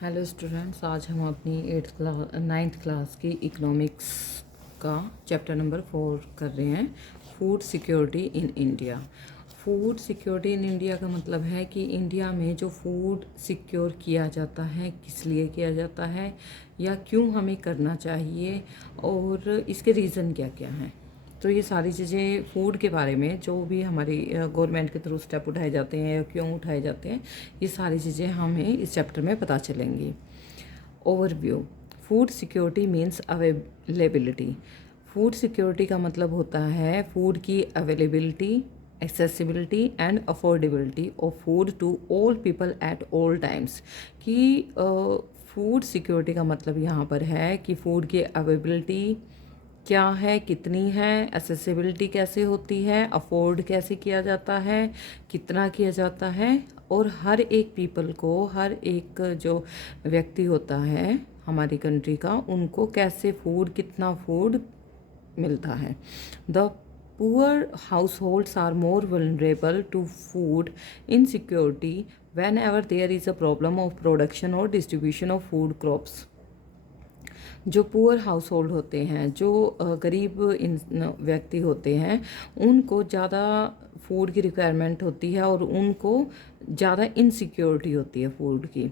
Hello students, आज हम अपनी 9th क्लास की इकोनॉमिक्स का चैप्टर नंबर 4 कर रहे हैं। Food security in India. Food security in India का मतलब है कि इंडिया में जो फूड सिक्योर किया जाता है, किस लिए किया जाता है या क्यों हमें करना चाहिए और इसके रीज़न क्या क्या हैं। तो ये सारी चीज़ें फूड के बारे में जो भी हमारी गवर्नमेंट के थ्रू स्टेप उठाए जाते हैं या क्यों उठाए जाते हैं, ये सारी चीज़ें हमें इस चैप्टर में पता चलेंगी। Overview. Food security means availability. Food security का मतलब होता है फूड की availability, accessibility and affordability of food to all people at all times. कि फूड सिक्योरिटी का मतलब यहाँ पर है कि फूड की अवेलेबिलिटी क्या है, कितनी है, एसेसिबिलिटी कैसे होती है, अफोर्ड कैसे किया जाता है, कितना किया जाता है, और हर एक पीपल को, हर एक जो व्यक्ति होता है हमारी कंट्री का, उनको कैसे फूड, कितना फूड मिलता है। The poor house are more vulnerable to food insecurity whenever there is a problem of production और डिस्ट्रीब्यूशन ऑफ फूड क्रॉप्स। जो पुअर हाउस होल्ड होते हैं, जो गरीब व्यक्ति होते हैं, उनको ज़्यादा फूड की रिक्वायरमेंट होती है और उनको ज़्यादा इनसिक्योरिटी होती है। फूड की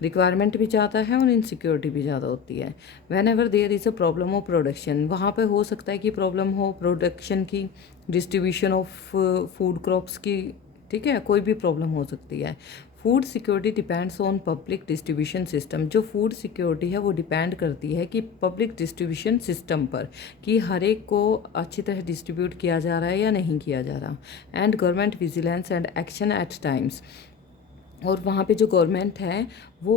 रिक्वायरमेंट भी ज़्यादा है और इनसिक्योरिटी भी ज़्यादा होती है। Whenever there is a problem of production, वहाँ पे हो सकता है कि प्रॉब्लम हो प्रोडक्शन की, डिस्ट्रीब्यूशन ऑफ फूड क्रॉप्स की, ठीक है, कोई भी प्रॉब्लम हो सकती है। Food security depends on public distribution system. जो फूड सिक्योरिटी है वो डिपेंड करती है कि पब्लिक डिस्ट्रीब्यूशन सिस्टम पर, कि हर एक को अच्छी तरह डिस्ट्रीब्यूट किया जा रहा है या नहीं किया जा रहा। And government vigilance and action at times. और वहाँ पे जो गवर्नमेंट है वो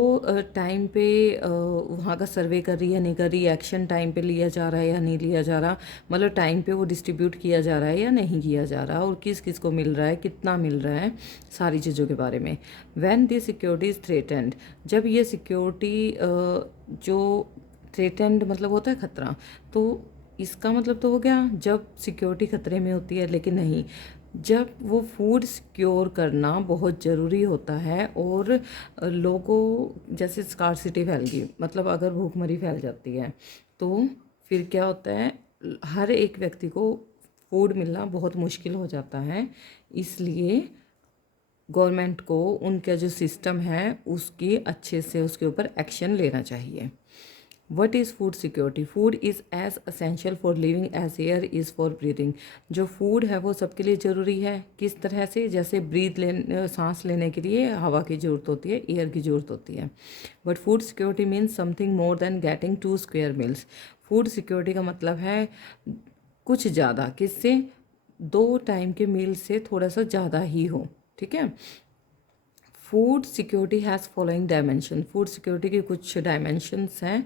टाइम पे वहाँ का सर्वे कर रही है, नहीं कर रही, एक्शन टाइम पे लिया जा रहा है या नहीं लिया जा रहा, मतलब टाइम पे वो डिस्ट्रीब्यूट किया जा रहा है या नहीं किया जा रहा, और किस किस को मिल रहा है, कितना मिल रहा है, सारी चीज़ों के बारे में। When this security is threatened, जब ये सिक्योरिटी जो थ्रेटेंड मतलब होता है खतरा, तो इसका मतलब तो हो गया जब सिक्योरिटी खतरे में होती है, लेकिन नहीं, जब वो फूड सिक्योर करना बहुत ज़रूरी होता है और लोगों, जैसे स्कार्सिटी फैल गई, मतलब अगर भूखमरी फैल जाती है तो फिर क्या होता है, हर एक व्यक्ति को फूड मिलना बहुत मुश्किल हो जाता है। इसलिए गवर्नमेंट को उनका जो सिस्टम है उसकी अच्छे से उसके ऊपर एक्शन लेना चाहिए। What is food security? Food is as essential for living as air is for breathing. जो फूड है वो सबके लिए ज़रूरी है। किस तरह से? जैसे सांस लेने के लिए हवा की ज़रूरत होती है, एयर की ज़रूरत होती है। But food security means something more than getting 2 square meals. Food security का मतलब है कुछ ज़्यादा, किससे? 2 टाइम के मील से थोड़ा सा ज़्यादा ही हो, ठीक है। Food security has following dimension. Food security के कुछ डायमेंशंस हैं।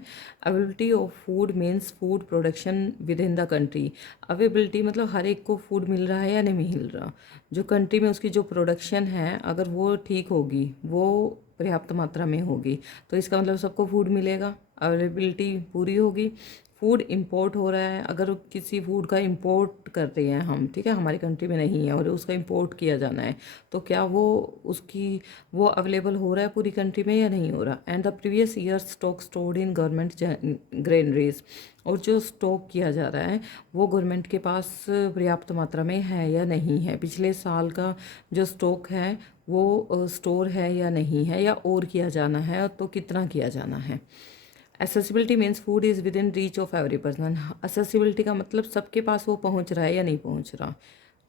Availability of food means food production with in the country. Availability मतलब हर एक को फूड मिल रहा है या नहीं मिल रहा। जो कंट्री में उसकी जो प्रोडक्शन है, अगर वो ठीक होगी, वो पर्याप्त मात्रा में होगी, तो इसका मतलब सबको फूड मिलेगा, अवेलेबिलिटी पूरी होगी। फूड इंपोर्ट हो रहा है, अगर किसी फूड का इंपोर्ट कर रहे हैं हम, ठीक है, हमारी कंट्री में नहीं है और उसका इंपोर्ट किया जाना है, तो क्या वो उसकी वो अवेलेबल हो रहा है पूरी कंट्री में या नहीं हो रहा। And the previous year stock stored in government granaries. और जो स्टॉक किया जा रहा है वो गवर्नमेंट के पास पर्याप्त मात्रा में है या नहीं है, पिछले साल का जो स्टॉक है वो स्टोर है या नहीं है, या और किया जाना है तो कितना किया जाना है। Accessibility means food is with in reach of every person. Accessibility का मतलब सबके पास वो पहुंच रहा है या नहीं पहुंच रहा,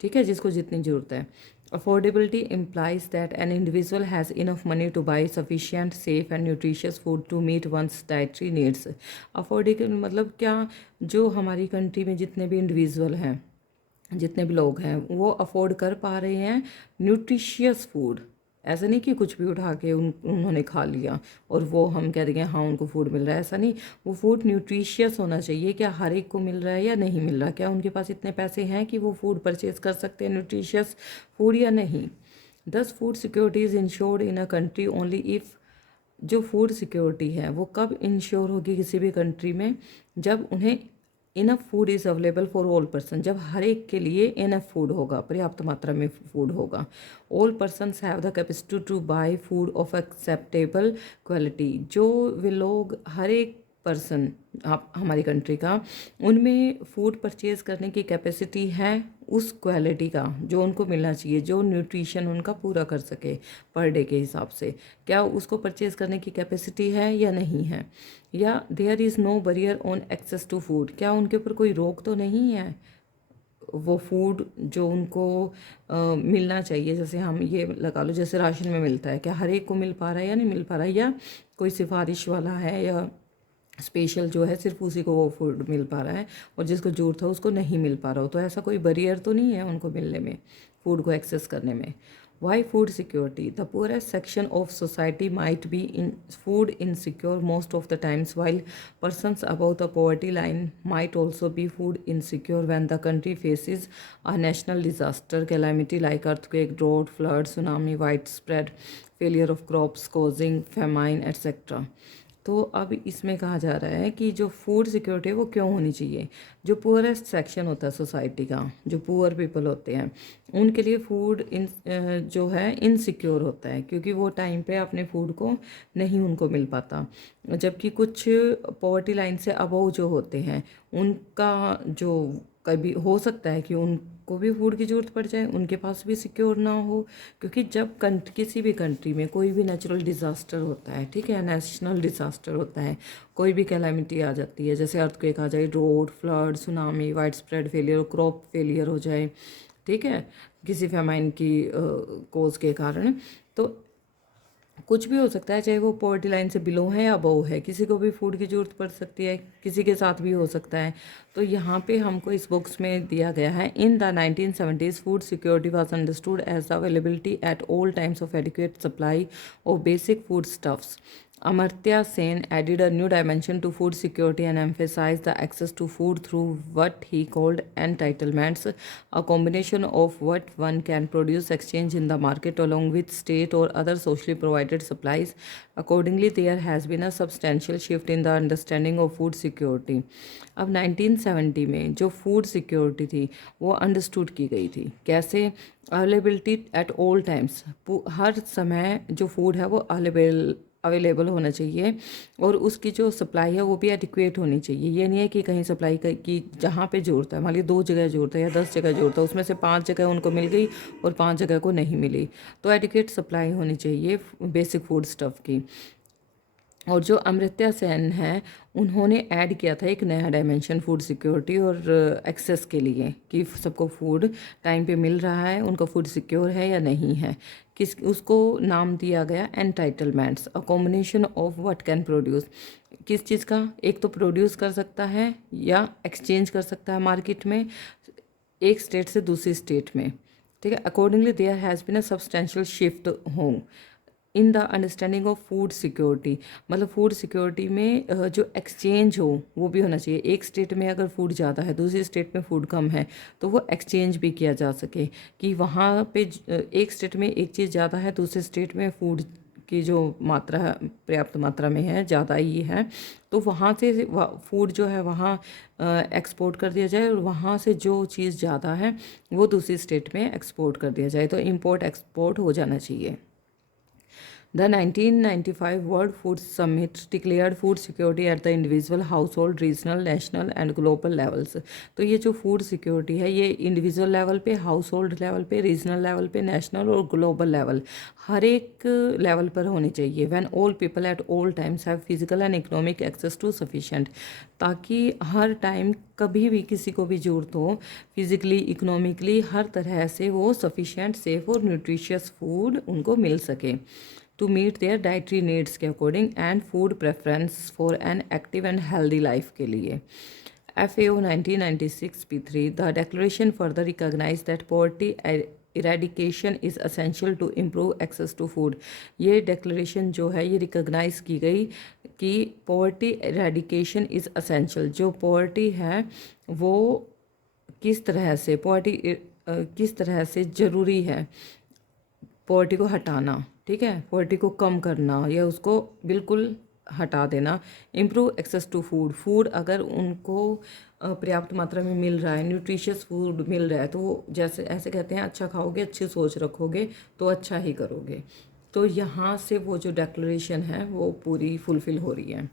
ठीक है, जिसको जितनी ज़रूरत है। Affordability implies that an individual has enough money to buy sufficient, safe and nutritious food to meet one's dietary needs. Affordable मतलब क्या? जो हमारी कंट्री में जितने भी इंडिविजुअल हैं, जितने भी लोग हैं, वो अफोर्ड कर पा रहे हैं न्यूट्रिशियस फूड। ऐसा नहीं कि कुछ भी उठा के उन्होंने खा लिया और वो हम कह देंगे हाँ उनको फूड मिल रहा है, ऐसा नहीं। वो फूड न्यूट्रिशियस होना चाहिए। क्या हर एक को मिल रहा है या नहीं मिल रहा? क्या उनके पास इतने पैसे हैं कि वो फूड परचेज कर सकते हैं न्यूट्रिशियस फूड या नहीं? दस food security is insured in a country only if. जो फूड सिक्योरिटी है वो कब इंश्योर होगी किसी भी कंट्री में? जब उन्हें enough food is available for all person, जब हर एक के लिए इनफ फूड होगा, पर्याप्त मात्रा में फूड होगा। All persons have the capacity to buy food of acceptable quality, जो वे लोग, हर एक पर्सन आप हमारी कंट्री का, उनमें फूड परचेज करने की कैपेसिटी है उस क्वालिटी का जो उनको मिलना चाहिए, जो न्यूट्रिशन उनका पूरा कर सके पर डे के हिसाब से, क्या उसको परचेज करने की कैपेसिटी है या नहीं है। या there is no barrier on access to food, क्या उनके ऊपर कोई रोक तो नहीं है वो फूड जो उनको मिलना चाहिए, जैसे हम ये लगा लो जैसे राशन में मिलता है, क्या हर एक को मिल पा रहा है या नहीं मिल पा रहा है, या कोई सिफारिश वाला है या स्पेशल जो है सिर्फ उसी को वो फूड मिल पा रहा है और जिसको जरूरत हो उसको नहीं मिल पा रहा हो। तो ऐसा कोई बैरियर तो नहीं है उनको मिलने में, फूड को एक्सेस करने में। Why food security, the poorest section of society might be in food insecure most of the times, while persons above the poverty line might also be food insecure when the country faces a national disaster calamity like earthquake, drought, flood, tsunami, widespread failure of crops causing famine, etc. तो अब इसमें कहा जा रहा है कि जो food security है वो क्यों होनी चाहिए। जो पुअरेस्ट सेक्शन होता है सोसाइटी का, जो पुअर पीपल होते हैं, उनके लिए फूड जो है इनसिक्योर होता है, क्योंकि वो टाइम पे अपने फूड को नहीं उनको मिल पाता। जबकि कुछ पॉवर्टी लाइन से अबव जो होते हैं, उनका जो कभी हो सकता है कि उनको भी फूड की ज़रूरत पड़ जाए, उनके पास भी सिक्योर ना हो। क्योंकि जब किसी भी कंट्री में कोई भी नेचुरल डिज़ास्टर होता है, ठीक है, नेशनल डिज़ास्टर होता है, कोई भी कैलामिटी आ जाती है, जैसे अर्थक्वेक आ जाए, draught, flood, tsunami, wide spread failure, crop failure हो जाए, ठीक है, किसी फेमाइन की कोज के कारण, तो कुछ भी हो सकता है, चाहे वो पॉवर्टी लाइन से बिलो है या अबव है, किसी को भी फूड की ज़रूरत पड़ सकती है, किसी के साथ भी हो सकता है। तो यहाँ पे हमको इस बुक्स में दिया गया है, in the 1970s food security was understood as the availability at all times of adequate supply of basic food stuffs. Amartya Sen added a new dimension to food security and emphasized the access to food through what he called entitlements, a combination of what one can produce, exchange in the market, along with state or other socially provided supplies. Accordingly, there has been a substantial shift in the understanding of food security. अब 1970 में जो food security थी वो understood की गई थी कैसे, availability at all times, हर समय जो फूड है वो अवेलेबल होना चाहिए, और उसकी जो सप्लाई है वो भी एडिक्वेट होनी चाहिए। ये नहीं है कि कहीं सप्लाई की जहाँ पे ज़रूरत है, मान लीजिए 2 जगह ज़रूरत है या 10 जगह ज़रूरत है, उसमें से 5 जगह उनको मिल गई और 5 जगह को नहीं मिली। तो एडिक्वेट सप्लाई होनी चाहिए बेसिक फूड स्टफ़ की। और जो अमृत्या सेन है, उन्होंने ऐड किया था एक नया डायमेंशन फूड सिक्योरिटी और एक्सेस के लिए, कि सबको फूड टाइम पे मिल रहा है, उनका फूड सिक्योर है या नहीं है। उसको नाम दिया गया entitlements, a combination of what can produce, किस चीज़ का, एक तो प्रोड्यूस कर सकता है या एक्सचेंज कर सकता है मार्केट में, एक स्टेट से दूसरी स्टेट में, ठीक है। Accordingly there has been a substantial shift home in the understanding of food security, मतलब फूड सिक्योरिटी में जो एक्सचेंज हो वो भी होना चाहिए। एक स्टेट में अगर फूड ज़्यादा है, दूसरी स्टेट में फूड कम है, तो वो एक्सचेंज भी किया जा सके, कि वहाँ पे एक स्टेट में एक चीज़ ज़्यादा है, दूसरे स्टेट में फूड की जो मात्रा है पर्याप्त मात्रा में है, ज़्यादा ही है, तो वहाँ से फूड जो है वहाँ एक्सपोर्ट कर दिया जाए, और वहाँ से जो चीज़ ज़्यादा है वो दूसरी स्टेट में एक्सपोर्ट कर दिया जाए। तो इम्पोर्ट एक्सपोर्ट हो जाना चाहिए। The 1995 World Food Summit declared food security at the individual, household, regional, national and global levels. तो ये जो फूड सिक्योरिटी है ये इंडिविजुअल लेवल पे, हाउस होल्ड लेवल पे, रीजनल लेवल पे, नेशनल और ग्लोबल लेवल, हर एक लेवल पर होनी चाहिए। When all people at all times have physical and economic access to sufficient, ताकि हर टाइम कभी भी किसी को भी ज़रूरत हो, फिजिकली इकोनॉमिकली हर तरह से वो सफिशेंट, सेफ और न्यूट्रिशियस फूड उनको मिल सके, to meet their dietary needs के according and food preference for an active and healthy life के लिए। FAO 1996 P3 the declaration further recognise that poverty eradication is essential to improve access to food. ये declaration जो है ये recognise की गई कि पॉवर्टी इरेडिकेशन इज़ असेंशियल, जो पॉवर्टी है वो किस तरह से किस तरह से ज़रूरी है पॉवर्टी को हटाना, ठीक है, पॉवर्टी को कम करना या उसको बिल्कुल हटा देना। Improve access to food, food अगर उनको पर्याप्त मात्रा में मिल रहा है, न्यूट्रिशियस फूड मिल रहा है, तो जैसे ऐसे कहते हैं अच्छा खाओगे, अच्छी सोच रखोगे तो अच्छा ही करोगे। तो यहाँ से वो जो डेक्लेरेशन है वो पूरी फुलफ़िल हो रही है।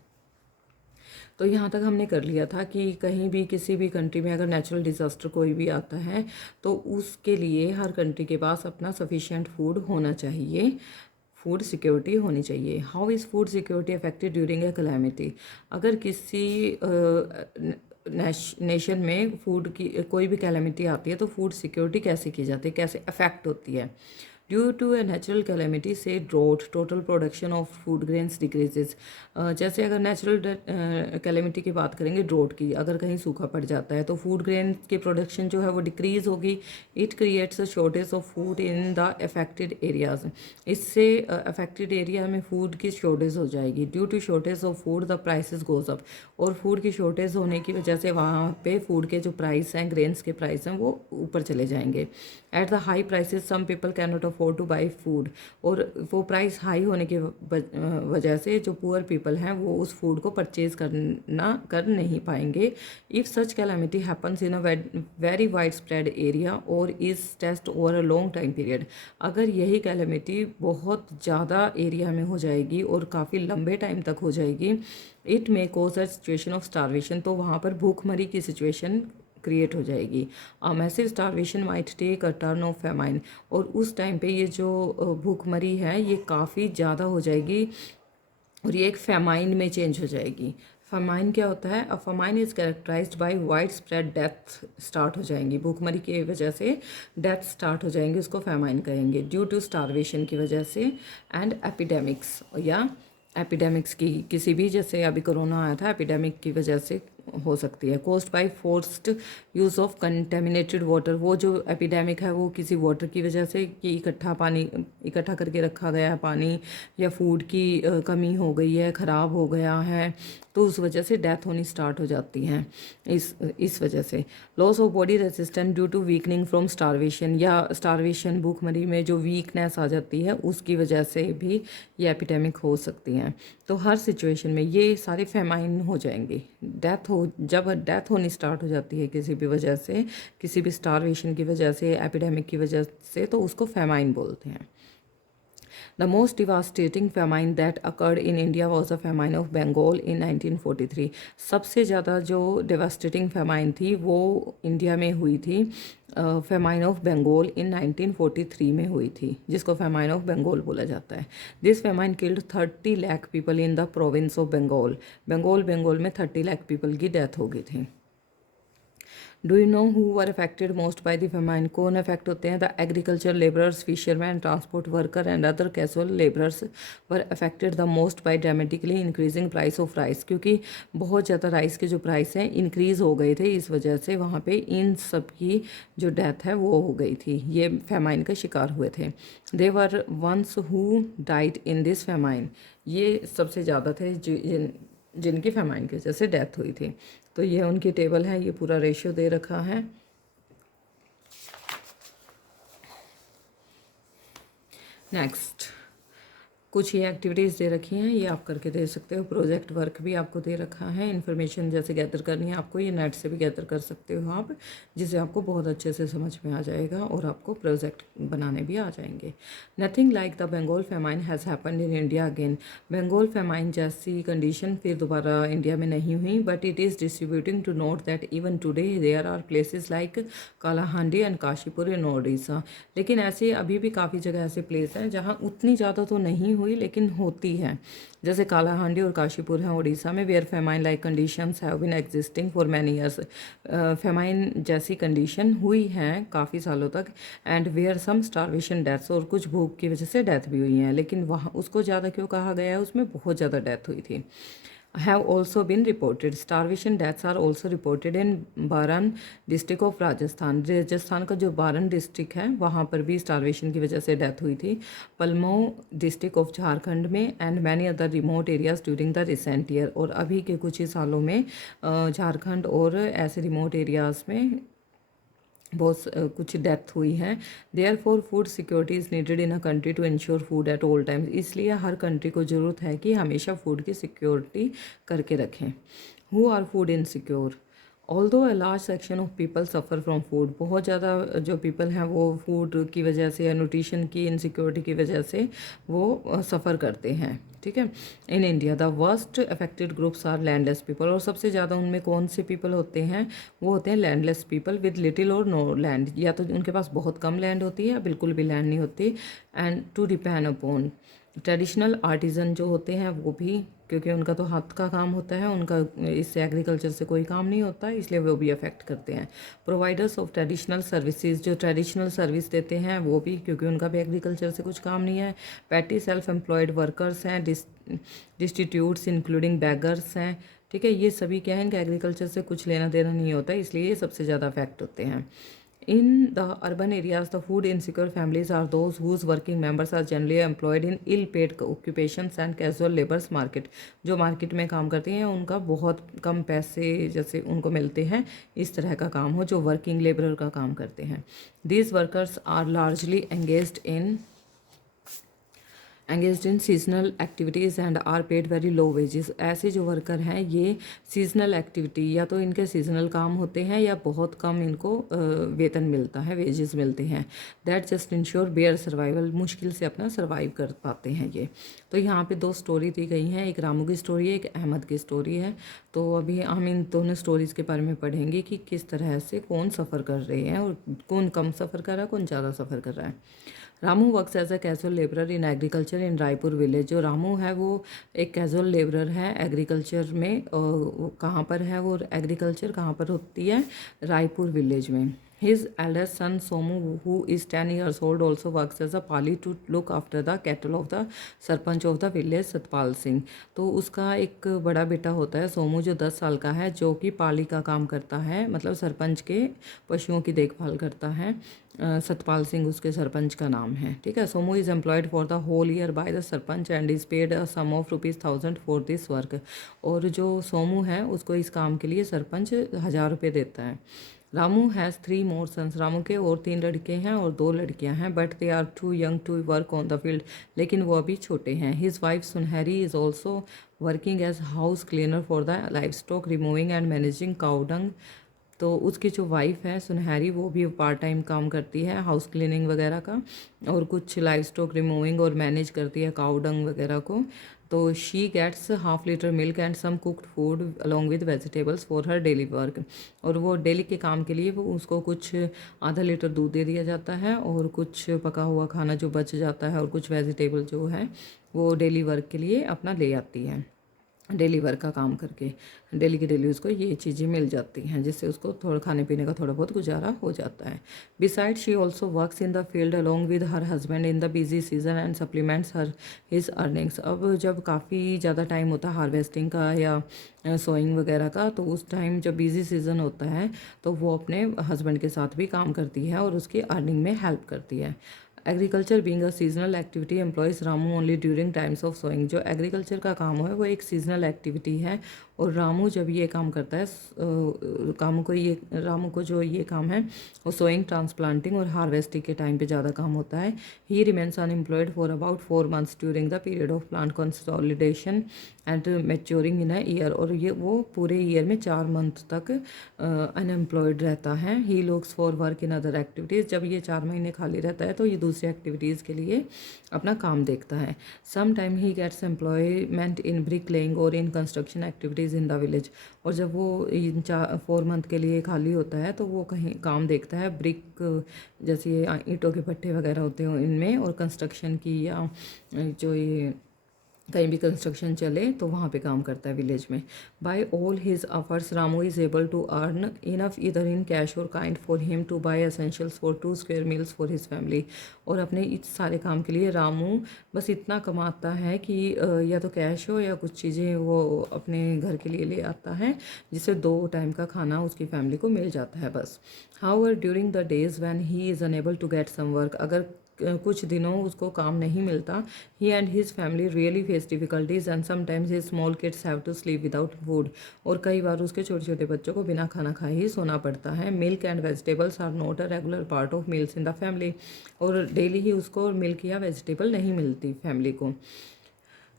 तो यहाँ तक हमने कर लिया था कि कहीं भी किसी भी कंट्री में अगर नेचुरल डिज़ास्टर कोई भी आता है तो उसके लिए हर कंट्री के पास अपना सफिशिएंट फूड होना चाहिए, फूड सिक्योरिटी होनी चाहिए। How is food security affected during a calamity, अगर किसी नेशन में फूड की कोई भी कैलामिटी आती है तो फूड सिक्योरिटी कैसे की जाती है, कैसे अफेक्ट होती है। Due to a natural calamity से drought total production of food grains decreases. जैसे अगर नेचुरल कैलेमिटी की बात करेंगे, ड्रॉट की, अगर कहीं सूखा पड़ जाता है तो फूड ग्रेन की प्रोडक्शन जो है वो डिक्रीज होगी। It creates a shortage of food in the affected areas, इससे अफेक्टेड एरिया में फूड की शॉर्टेज हो जाएगी। Due to shortage of food the prices goes up, और फूड की शॉर्टेज होने की वजह से वहाँ पे फूड के जो प्राइस हैं, ग्रेन्स के प्राइस हैं, वो ऊपर चले जाएंगे। At the high prices some people can not afford to buy food, और वो प्राइस हाई होने की वजह से जो पुअर पीपल हैं वो उस फूड को परचेज कर नहीं पाएंगे। If such calamity happens in a very wide spread area और is test over a long time period, अगर यही कैलामिटी बहुत ज़्यादा एरिया में हो जाएगी और काफ़ी लंबे टाइम तक हो जाएगी, it may cause a situation of starvation, तो वहाँ पर भूखमरी की सिचुएशन क्रिएट हो जाएगी। Massive starvation might take a turn of famine, और उस टाइम पे ये जो भूखमरी है ये काफ़ी ज़्यादा हो जाएगी और ये एक फेमाइन में चेंज हो जाएगी। फेमाइन क्या होता है? A famine is characterised by wide spread death start हो जाएंगी, भूखमरी की वजह से डेथ स्टार्ट हो जाएंगी, उसको फेमाइन कहेंगे। ड्यू टू स्टारवेशन की वजह से एंड एपिडेमिक्स, या एपिडेमिक्स की किसी भी, जैसे अभी कोरोना आया था, एपिडेमिक की वजह से हो सकती है। Caused by forced use of contaminated water, वो जो एपिडेमिक है वो किसी वाटर की वजह से, कि इकट्ठा करके रखा गया है पानी, या फूड की कमी हो गई है, ख़राब हो गया है, तो उस वजह से डेथ होनी स्टार्ट हो जाती हैं। इस वजह से loss of body resistance due to weakening from starvation, या स्टारवेशन भूखमरी में जो वीकनेस आ जाती है उसकी वजह से भी ये एपिडेमिक हो सकती हैं। तो हर सिचुएशन में ये सारे फेमाइन हो जाएंगे। जब डेथ होनी स्टार्ट हो जाती है किसी भी वजह से, किसी भी स्टारवेशन की वजह से, एपिडेमिक की वजह से, तो उसको फेमाइन बोलते हैं। The most devastating famine that occurred in India was the famine of Bengal in 1943. सबसे ज़्यादा जो devastating famine थी वो इंडिया में हुई थी, फेमाइन ऑफ बंगाल इन 1943 में हुई थी, जिसको फेमाइन ऑफ बंगाल बोला जाता है। This famine killed 30 lakh people in the province of Bengal में 30 लाख पीपल की डेथ हो गई थी। Do you know who were affected most by the famine, कौन अफेक्ट होते हैं? The agriculture labourers, fishermen, transport worker and other casual labourers were affected the most by dramatically increasing price of rice, क्योंकि बहुत ज़्यादा rice के जो price हैं increase हो गए थे, इस वजह से वहाँ पे इन सब की जो डेथ है वो हो गई थी, ये फेमाइन का शिकार हुए थे। They were ones who died in this famine, ये सबसे ज़्यादा थे जिनकी फेमाइन की वजह से डेथ हुई थी। तो ये उनकी टेबल है, ये पूरा रेशियो दे रखा है। नेक्स्ट कुछ ये एक्टिविटीज़ दे रखी हैं, ये आप करके दे सकते हो। प्रोजेक्ट वर्क भी आपको दे रखा है। इन्फॉर्मेशन जैसे गैदर करनी है आपको, ये नेट से भी गैदर कर सकते हो आप, जिससे आपको बहुत अच्छे से समझ में आ जाएगा और आपको प्रोजेक्ट बनाने भी आ जाएंगे। Nothing like the Bengal famine has happened in India again, Bengal famine जैसी कंडीशन फिर दोबारा इंडिया में नहीं हुई, but it is disturbing to note that even today there are places like Kalahandi and Kashipur in Odisha, लेकिन ऐसे अभी भी काफ़ी जगह ऐसे प्लेस हैं जहाँ उतनी ज़्यादा तो नहीं हुई लेकिन होती है, जैसे कालाहांडी और काशीपुर हैं उड़ीसा में, where famine like conditions have been existing for many years, famine जैसी कंडीशन हुई हैं काफ़ी सालों तक, and where some starvation deaths, और कुछ भूख की वजह से डेथ भी हुई हैं, लेकिन वहाँ उसको ज़्यादा क्यों कहा गया है, उसमें बहुत ज़्यादा डेथ हुई थी। have also been reported. Starvation deaths are also reported in बारन डिस्ट्रिक्ट ऑफ राजस्थान, राजस्थान का जो बारन डिस्ट्रिक्ट है वहाँ पर भी स्टारवेशन की वजह से डेथ हुई थी। पलमो डिस्ट्रिक्ट ऑफ झारखंड में and many other remote areas during the recent year, और अभी के कुछ ही सालों में झारखंड और ऐसे रिमोट एरियाज़ में बहुत कुछ डेथ हुई है। Therefore food security is needed in a country to ensure food at all times, इसलिए हर कंट्री को ज़रूरत है कि हमेशा फूड की सिक्योरिटी करके रखें। Who are food insecure, although a large section of people suffer from food, बहुत ज़्यादा जो पीपल हैं वो फूड की वजह से या न्यूट्रिशन की इनसिक्योरिटी की वजह से वो सफ़र करते हैं, ठीक है। In India the worst affected groups are landless people, और सबसे ज़्यादा उनमें कौन से पीपल होते हैं, वो होते हैं लैंडलेस पीपल विद लिटिल और नो लैंड, या तो उनके पास बहुत कम लैंड होती है या बिल्कुल भी लैंड नहीं होती। And to depend upon traditional artisan जो होते हैं वो भी, क्योंकि उनका तो हाथ का काम होता है, उनका इससे एग्रीकल्चर से कोई काम नहीं होता, इसलिए वो भी अफेक्ट करते हैं। प्रोवाइडर्स ऑफ ट्रेडिशनल सर्विसेज, जो ट्रेडिशनल सर्विस देते हैं वो भी, क्योंकि उनका भी एग्रीकल्चर से कुछ काम नहीं है। पैटी सेल्फ एम्प्लॉयड वर्कर्स हैं, डिस्टीट्यूट्स इंक्लूडिंग बैगर्स हैं, ठीक है। ये सभी क्या है, इनका एग्रीकल्चर से कुछ लेना देना नहीं होता, इसलिए ये सबसे ज़्यादा अफेक्ट होते हैं। In the urban areas, the food insecure families are those whose working members are generally employed in ill-paid occupations and casual labor's market. जो मार्केट में काम करते हैं उनका बहुत कम पैसे जैसे उनको मिलते हैं, इस तरह का काम हो जो वर्किंग लेबरर का काम करते हैं। These workers are largely engaged in seasonal activities and are paid very low wages. ऐसे जो वर्कर हैं ये सीजनल एक्टिविटी, या तो इनके सीजनल काम होते हैं या बहुत कम इनको वेतन मिलता है, वेजेस मिलते हैं। That just ensure bare survival, मुश्किल से अपना सर्वाइव कर पाते हैं ये। तो यहाँ पे दो स्टोरी दी गई हैं, एक रामू की स्टोरी है, एक अहमद की स्टोरी है। तो अभी हम इन दोनों स्टोरीज़ के बारे में पढ़ेंगे कि किस तरह से कौन सफ़र कर रहे हैं और कौन कम सफ़र कर रहा है, कौन ज़्यादा सफ़र कर रहा है। Ramu works as a casual labourer in agriculture in Raipur village, जो रामू है वो एक कैजुअल लेबरर है एग्रीकल्चर में। कहाँ पर है वो एग्रीकल्चर, कहाँ पर होती है, रायपुर विलेज में। His eldest son Somu, who is 10 years old, also works as a pali to look after the cattle of the sarpanch of the village Satpal Singh. तो उसका एक बड़ा बेटा होता है सोमू जो 10 साल का है, जो कि पाली का काम करता है, मतलब सरपंच के पशुओं की देखभाल करता है। सतपाल सिंह उसके सरपंच का नाम है, ठीक है। Somu is employed for the whole year by the sarpanch and is paid a sum of ₹1000 for this work, और जो सोमू है उसको इस काम के लिए सरपंच 1000 रुपये देता है। Ramu has 3 more sons, Ramu के और 3 लड़के हैं और 2 लड़कियां हैं। But they are too young to work on the field, लेकिन वो अभी छोटे हैं। His wife Sunhari is also working as house cleaner for the livestock removing and managing cow dung. तो उसकी जो वाइफ है सुनहरी, वो भी पार्ट टाइम काम करती है हाउस क्लीनिंग वगैरह का, और कुछ लाइफ स्टॉक रिमूविंग और मैनेज करती है काउडंग वगैरह को। तो she gets half litre milk and some cooked food along with vegetables for her daily work, और वो डेली के काम के लिए वो उसको कुछ आधा लीटर दूध दे दिया जाता है और कुछ पका हुआ खाना जो बच जाता है और कुछ वेजिटेबल जो है वो डेली वर्क के लिए अपना ले आती है। डेली वर्क का काम करके डेली की डेली उसको ये चीज़ें मिल जाती हैं, जिससे उसको थोड़ा खाने पीने का थोड़ा बहुत गुजारा हो जाता है। Beside she also works in the field along with her husband in the busy season and supplements her his earnings. अब जब काफ़ी ज़्यादा टाइम होता है हार्वेस्टिंग का या सोइंग वगैरह का, तो उस टाइम जब बिजी सीज़न होता है तो वो अपने हस्बैंड के साथ भी काम करती है और उसकी अर्निंग में हेल्प करती है। Agriculture being a seasonal activity employs Ramu only during times of sowing, जो एग्रीकल्चर का काम है वो एक सीजनल एक्टिविटी है, और रामू जब ये काम करता है रामू को जो ये काम है वो सोइंग, ट्रांसप्लांटिंग और हार्वेस्टिंग के टाइम पे ज़्यादा काम होता है। ही remains unemployed for about 4 months during the period of plant consolidation and maturing in a year, और ये वो पूरे ईयर में 4 मंथ तक अनएम्प्लॉयड रहता है। He looks for work in other activities, जब ये 4 महीने खाली रहता है तो ये दूसरी एक्टिविटीज़ के लिए अपना काम देखता है। Some time he gets employment in brick laying और in construction activities in the village, और जब वो इन 4 मंथ के लिए खाली होता है तो वो कहीं काम देखता है ब्रिक, जैसे ईंटों के भट्टे वगैरह होते हैं इनमें, और कंस्ट्रक्शन की या जो ये कहीं भी कंस्ट्रक्शन चले तो वहाँ पे काम करता है विलेज में। By all his efforts Ramu is able to earn enough either in cash और kind for him to buy essentials for 2 square meals for his family, और अपने इस सारे काम के लिए रामू बस इतना कमाता है कि या तो कैश हो या कुछ चीज़ें वो अपने घर के लिए ले आता है, जिससे 2 टाइम का खाना उसकी फैमिली को मिल जाता है बस। However during the days when he is unable to get some work, अगर कुछ दिनों उसको काम नहीं मिलता। He and his family really face difficulties and sometimes his small kids have to sleep without food. और कई बार उसके छोटे छोटे बच्चों को बिना खाना खाए ही सोना पड़ता है। Milk and vegetables are not a regular part of meals in the family. और डेली ही उसको मिल्क या वेजिटेबल नहीं मिलती फैमिली को।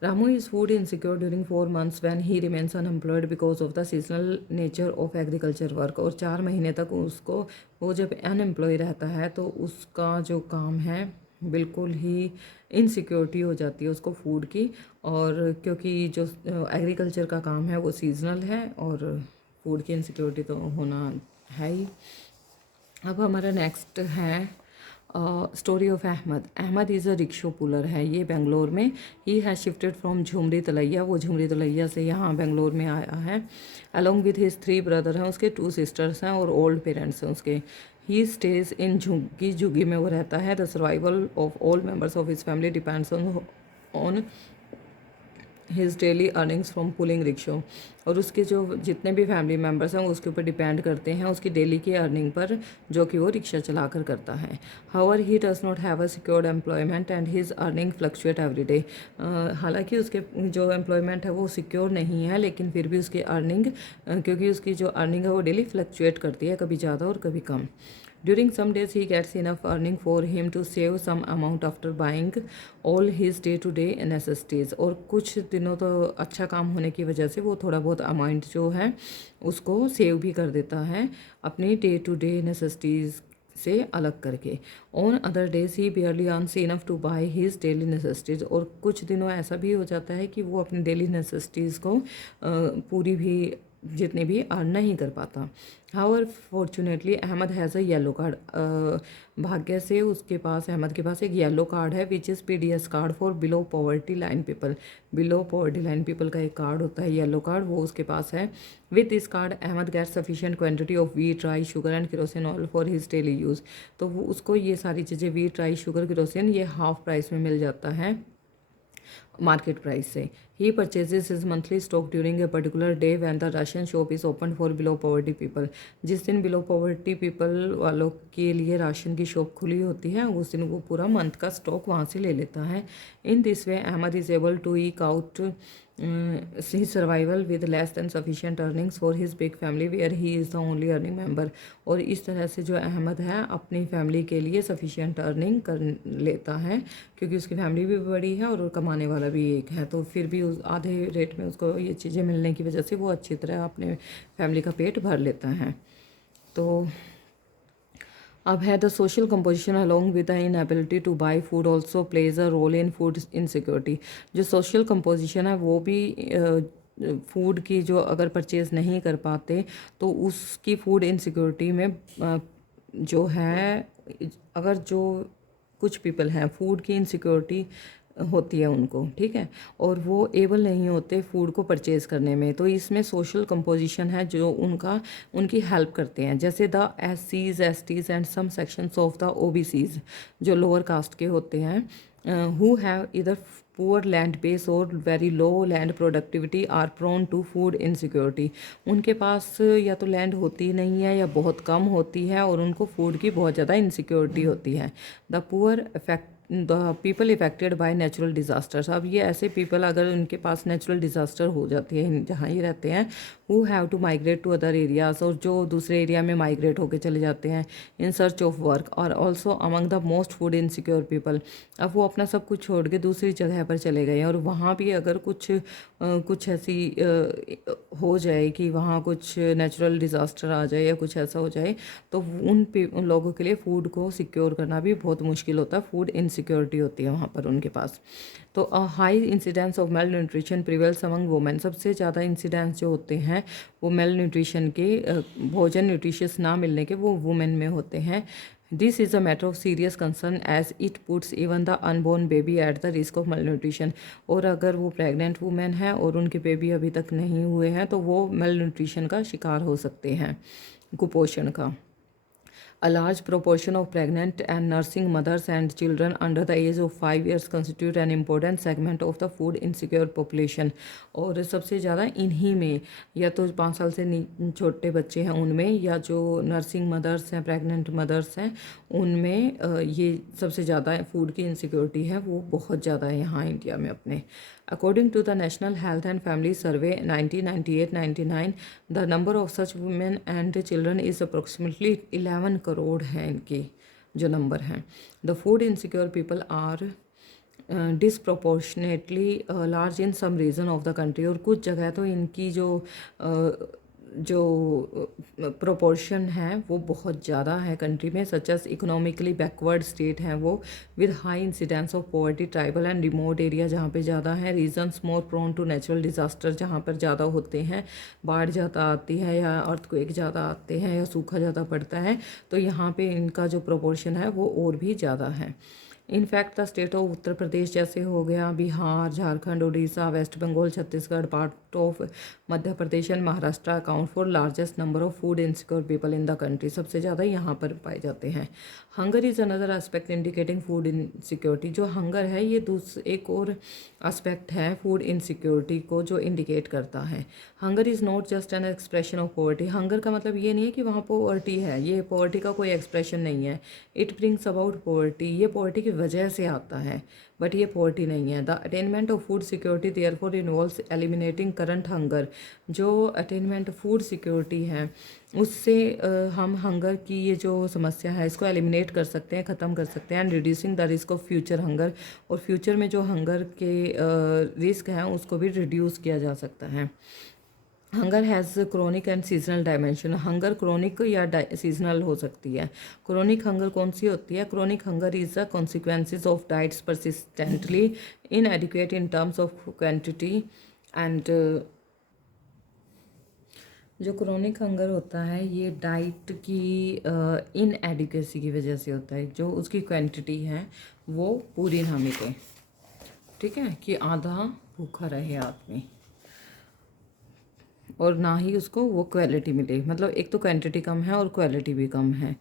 Ramu is food insecure during 4 months when he remains unemployed because of the seasonal nature of agriculture work। और 4 महीने तक उसको, वो जब अनएम्प्लॉय रहता है तो उसका जो काम है बिल्कुल ही इनसिक्योरिटी हो जाती है उसको फूड की। और क्योंकि जो एग्रीकल्चर का काम है वो सीजनल है और फूड की इनसिक्योरिटी तो होना है ही। अब हमारा नेक्स्ट है story of Ahmed. Ahmed is a rickshaw puller है ये बेंगलोर में। He has shifted from Jhumri Telaiya, वो झुमरी तलैया से यहाँ बेंगलोर में आया है। अलॉन्ग विथ हिज 3 ब्रदर हैं, उसके 2 सिस्टर्स हैं और ओल्ड पेरेंट्स हैं उसके। ही स्टेज इन झुग्गी, झुग्गी में वो रहता है। The survival of all members of his family depends on his daily earnings from pulling rickshaw. और उसके जो जितने भी फैमिली मेम्बर्स हैं उसके ऊपर डिपेंड करते हैं उसकी डेली की अर्निंग पर, जो कि वो रिक्शा चला कर करता है। However he does not have a secured employment and his earning fluctuate every day. हालांकि उसके जो एम्प्लॉयमेंट है वो सिक्योर नहीं है, लेकिन फिर भी उसकी अर्निंग, क्योंकि उसकी जो अर्निंग है वो डेली फ्लक्चुएट करती है, कभी ज़्यादा और कभी कम। During some days he gets enough earning for him to save some amount after buying all his day-to-day necessities। और कुछ दिनों तो अच्छा काम होने की वजह से वो थोड़ा बहुत अमाउंट जो है उसको सेव भी कर देता है अपनी डे टू डे नेसेसिटीज़ से अलग करके। On other days he barely earns enough to buy his daily necessities. और कुछ दिनों ऐसा भी हो जाता है कि वो अपनी डेली नेसेसिटीज़ को पूरी भी जितनी भी अर्न नहीं कर पाता। However fortunately Ahmad has a yellow card. भाग्य से उसके पास, अहमद के पास एक येलो कार्ड है which is PDS card for below poverty line people. Below poverty line people का एक कार्ड होता है येलो कार्ड, वो उसके पास है। With this card Ahmad get sufficient quantity of wheat, rice, sugar and kerosene oil for his daily use. तो वो उसको ये सारी चीज़ें वीट, राइस, शुगर, केरोसिन ये हाफ प्राइस में मिल जाता है मार्केट प्राइस से। He purchases his monthly stock during a particular day when the ration shop is open for below poverty people. जिस दिन बिलो पॉवर्टी पीपल वालों के लिए राशन की शॉप खुली होती है उस दिन वो पूरा मंथ का स्टॉक वहाँ से ले लेता है। In this way Ahmad is able to eke out his survival with less than sufficient earnings for his big family where he is the only earning member। और इस तरह से जो अहमद है अपनी फैमिली के लिए सफिशिएंट अर्निंग कर लेता है, क्योंकि उसकी फैमिली भी बड़ी है और कमाने वाला भी एक है, तो फिर भी उस आधे रेट में उसको ये चीज़ें मिलने की वजह से वो अच्छी तरह अपने फैमिली का पेट भर लेता है। तो अब है the social composition along with the inability to buy food also plays a role in food insecurity. जो सोशल कंपोजिशन है वो भी फूड की जो अगर परचेज़ नहीं कर पाते तो उसकी फूड इनसिक्योरिटी में जो है, अगर जो कुछ पीपल हैं फूड की इनसिक्योरिटी होती है उनको, ठीक है, और वो एबल नहीं होते फूड को परचेज़ करने में, तो इसमें सोशल कंपोजिशन है जो उनकी हेल्प करते हैं। जैसे the SCs, STs and some sections of the OBCs जो लोअर कास्ट के होते हैं, who have either poor land base और very low land productivity are prone to food insecurity. उनके पास या तो लैंड होती नहीं है या बहुत कम होती है और उनको फूड की बहुत ज़्यादा इनसिक्योरिटी होती है। The poor the people affected by natural disasters. अब ये ऐसे पीपल अगर उनके पास नेचुरल डिज़ास्टर हो जाती है जहाँ ये रहते हैं, who have to migrate to other areas, और जो दूसरे एरिया में माइग्रेट होके चले जाते हैं इन सर्च ऑफ वर्क, और also among the most food insecure people. अब वो अपना सब कुछ छोड़ के दूसरी जगह पर चले गए और वहाँ भी अगर कुछ ऐसी हो जाए कि वहाँ कुछ नेचुरल डिज़ास्टर आ जाए या कुछ ऐसा हो जाए, तो उन लोगों के लिए फ़ूड को सिक्योर करना भी बहुत मुश्किल होता है। फूड इनसिक्योरिटी होती है वहाँ पर उनके पास। तो high incidence of male nutrition prevails among women. सबसे ज़्यादा इंसिडेंस जो होते हैं वो मेल न्यूट्रिशन के, भोजन न्यूट्रिशियस ना मिलने के, वो वुमेन में होते हैं। This is a matter of serious concern as it puts even the unborn baby at the risk of malnutrition. और अगर वो प्रेग्नेंट वुमेन है और उनके बेबी अभी तक नहीं हुए हैं तो वो मेल न्यूट्रिशन का शिकार हो सकते हैं, कुपोषण का। A large proportion of pregnant and nursing mothers and children under the age of 5 years constitute an important segment of the food insecure population. और सबसे ज़्यादा इन्हीं में, या तो 5 साल से छोटे बच्चे हैं उनमें, या जो नर्सिंग मदर्स हैं, प्रेग्नेंट मदर्स हैं, उनमें ये सबसे ज़्यादा फूड की इनसिक्योरिटी है, वो बहुत ज़्यादा है यहाँ इंडिया में अपने। According to the National Health and Family Survey 1998-99, the number of such women and children is approximately 11 crore है इनकी जो नंबर हैं। The food insecure people are disproportionately large in some region of the country। और कुछ जगह तो इनकी जो प्रोपोर्शन है वो बहुत ज़्यादा है कंट्री में, such as economically backward state हैं वो, with high incidence of poverty, tribal and remote area जहाँ पे ज़्यादा है, reasons more prone to natural disaster जहाँ पर ज़्यादा होते हैं, बाढ़ ज़्यादा आती है या अर्थक्वेक ज़्यादा आते हैं या सूखा ज़्यादा पड़ता है, तो यहाँ पे इनका जो प्रोपोर्शन है वो और भी ज़्यादा है। In fact the state of Uttar Pradesh जैसे हो गया, Bihar, Jharkhand, Orissa, West Bengal, Chhattisgarh, part of Madhya Pradesh and Maharashtra account for largest number of food insecure people in the country. सबसे ज़्यादा यहाँ पर पाए जाते हैं। Hunger is another aspect indicating food insecurity. जो हंगर है ये एक और एस्पेक्ट है फूड इनसिक्योरिटी को जो इंडिकेट करता है। Hunger is not just an expression of poverty. Hunger का मतलब ये नहीं है कि वहाँ पॉवर्टी है, ये पॉवर्टी का कोई एक्सप्रेशन नहीं है। इट ब्रिंग्स अबाउट पॉवर्टी, ये पॉवर्टी की वजह से आता है, बट ये पॉवर्टी नहीं है। The attainment of food security therefore involves eliminating current hunger. जो अटेनमेंट फूड सिक्योरिटी है उससे हम हंगर की ये जो समस्या है इसको एलिमिनेट कर सकते हैं, ख़त्म कर सकते हैं, and reducing the risk of future hunger. और फ्यूचर में जो हंगर के रिस्क हैं उसको भी रिड्यूस किया जा सकता है। Hunger has chronic and seasonal dimension. Hunger chronic या सीजनल हो सकती है। क्रोनिक हंगर कौन सी होती है? Chronic hunger is the consequences of diets persistently इनएडिक्वेट in terms of quantity and. जो क्रोनिक हंगर होता है ये डाइट की इनएडिक्वेसी की वजह से होता है, जो उसकी क्वांटिटी है वो पूरी ना मिले, ठीक है, कि आधा भूखा रहे आदमी और ना ही उसको वो क्वालिटी मिले। मतलब एक तो क्वांटिटी कम है और क्वालिटी भी कम है।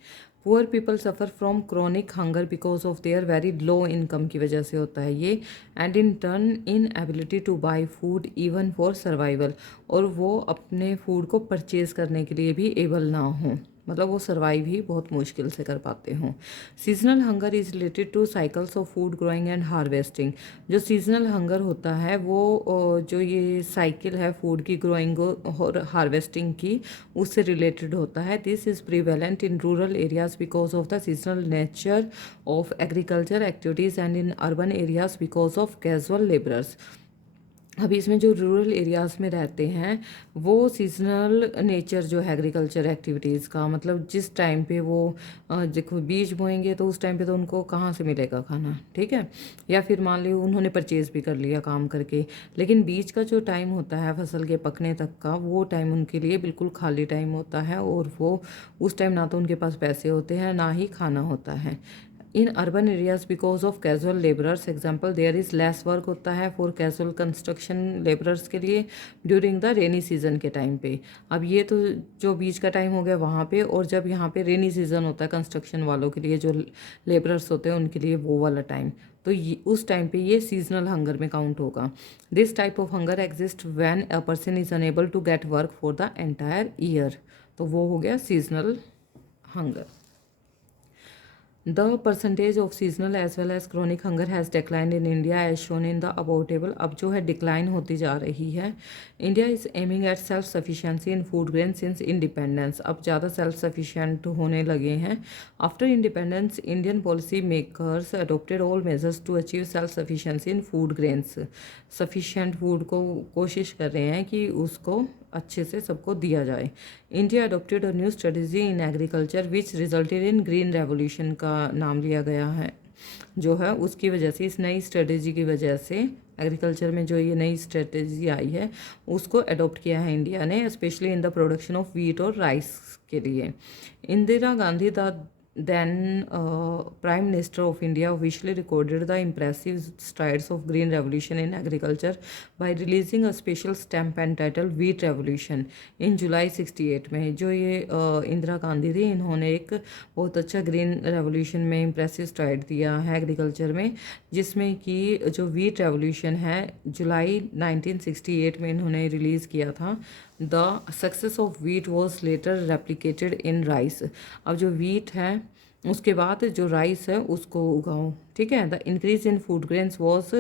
Poor people suffer from chronic hunger because of their very low income की वजह से होता है ये, and in turn in ability to buy food even for survival. और वो अपने फूड को परचेज़ करने के लिए भी एबल ना हों, मतलब वो सर्वाइव ही बहुत मुश्किल से कर पाते हों। Seasonal hunger is related to cycles of food growing and harvesting. जो सीजनल हंगर होता है वो जो ये साइकिल है फूड की ग्रोइंग और हार्वेस्टिंग की, उससे रिलेटेड होता है। This is prevalent in rural areas because of the seasonal nature of agriculture activities and in urban areas because of casual labourers. अभी इसमें जो रूरल एरियाज़ में रहते हैं वो सीजनल नेचर जो है एग्रीकल्चर एक्टिविटीज़ का, मतलब जिस टाइम पे वो देखो बीज बोएंगे तो उस टाइम पे तो उनको कहाँ से मिलेगा खाना, ठीक है, या फिर मान लो उन्होंने परचेज़ भी कर लिया काम करके, लेकिन बीज का जो टाइम होता है फसल के पकने तक का, वो टाइम उनके लिए बिल्कुल खाली टाइम होता है, और वो उस टाइम ना तो उनके पास पैसे होते हैं ना ही खाना होता है। In urban areas because of casual labourers, example there is less work होता है फॉर कैजुअल कंस्ट्रक्शन लेबरर्स के लिए ड्यूरिंग द रेनी सीजन के टाइम पे। अब ये तो जो बीच का टाइम हो गया वहाँ पे, और जब यहाँ पे रेनी सीजन होता है कंस्ट्रक्शन वालों के लिए, जो लेबरर्स होते हैं उनके लिए वो वाला टाइम, तो ये उस टाइम पे ये सीजनल हंगर में काउंट होगा। This type of hunger exist when a person is unable to get work for the entire year, तो वो हो गया seasonal hunger. The percentage of seasonal as well as chronic hunger has declined in India as shown in the above table। अब जो है decline होती जा रही है। India is aiming at self sufficiency in food grain since independence. अब ज़्यादा self sufficient होने लगे हैं। After independence Indian policy makers adopted all measures to achieve self sufficiency in food grains. Sufficient food को कोशिश कर रहे हैं कि उसको अच्छे से सबको दिया जाए। India adopted a new strategy in agriculture which resulted in green revolution का नाम लिया गया है, जो है उसकी वजह से, इस नई स्ट्रेटजी की वजह से एग्रीकल्चर में जो ये नई स्ट्रेटजी आई है उसको अडोप्ट किया है इंडिया ने, specially in the production of wheat और राइस के लिए। Indira Gandhi the then Prime Minister of India officially recorded the impressive strides of Green Revolution in agriculture by releasing a special stamp entitled Wheat Revolution in July 68 में। जो ये इंदिरा गांधी थी, इन्होंने एक बहुत अच्छा ग्रीन रेवोल्यूशन में इम्प्रेसिव स्ट्राइड दिया है एग्रीकल्चर में, जिसमें कि जो व्हीट रेवोल्यूशन है जुलाई 1968 में इन्होंने रिलीज़ किया था। The success of wheat was later replicated in rice. अब जो व्हीट है उसके बाद जो राइस है उसको उगाओ, ठीक है। The increase in food grains was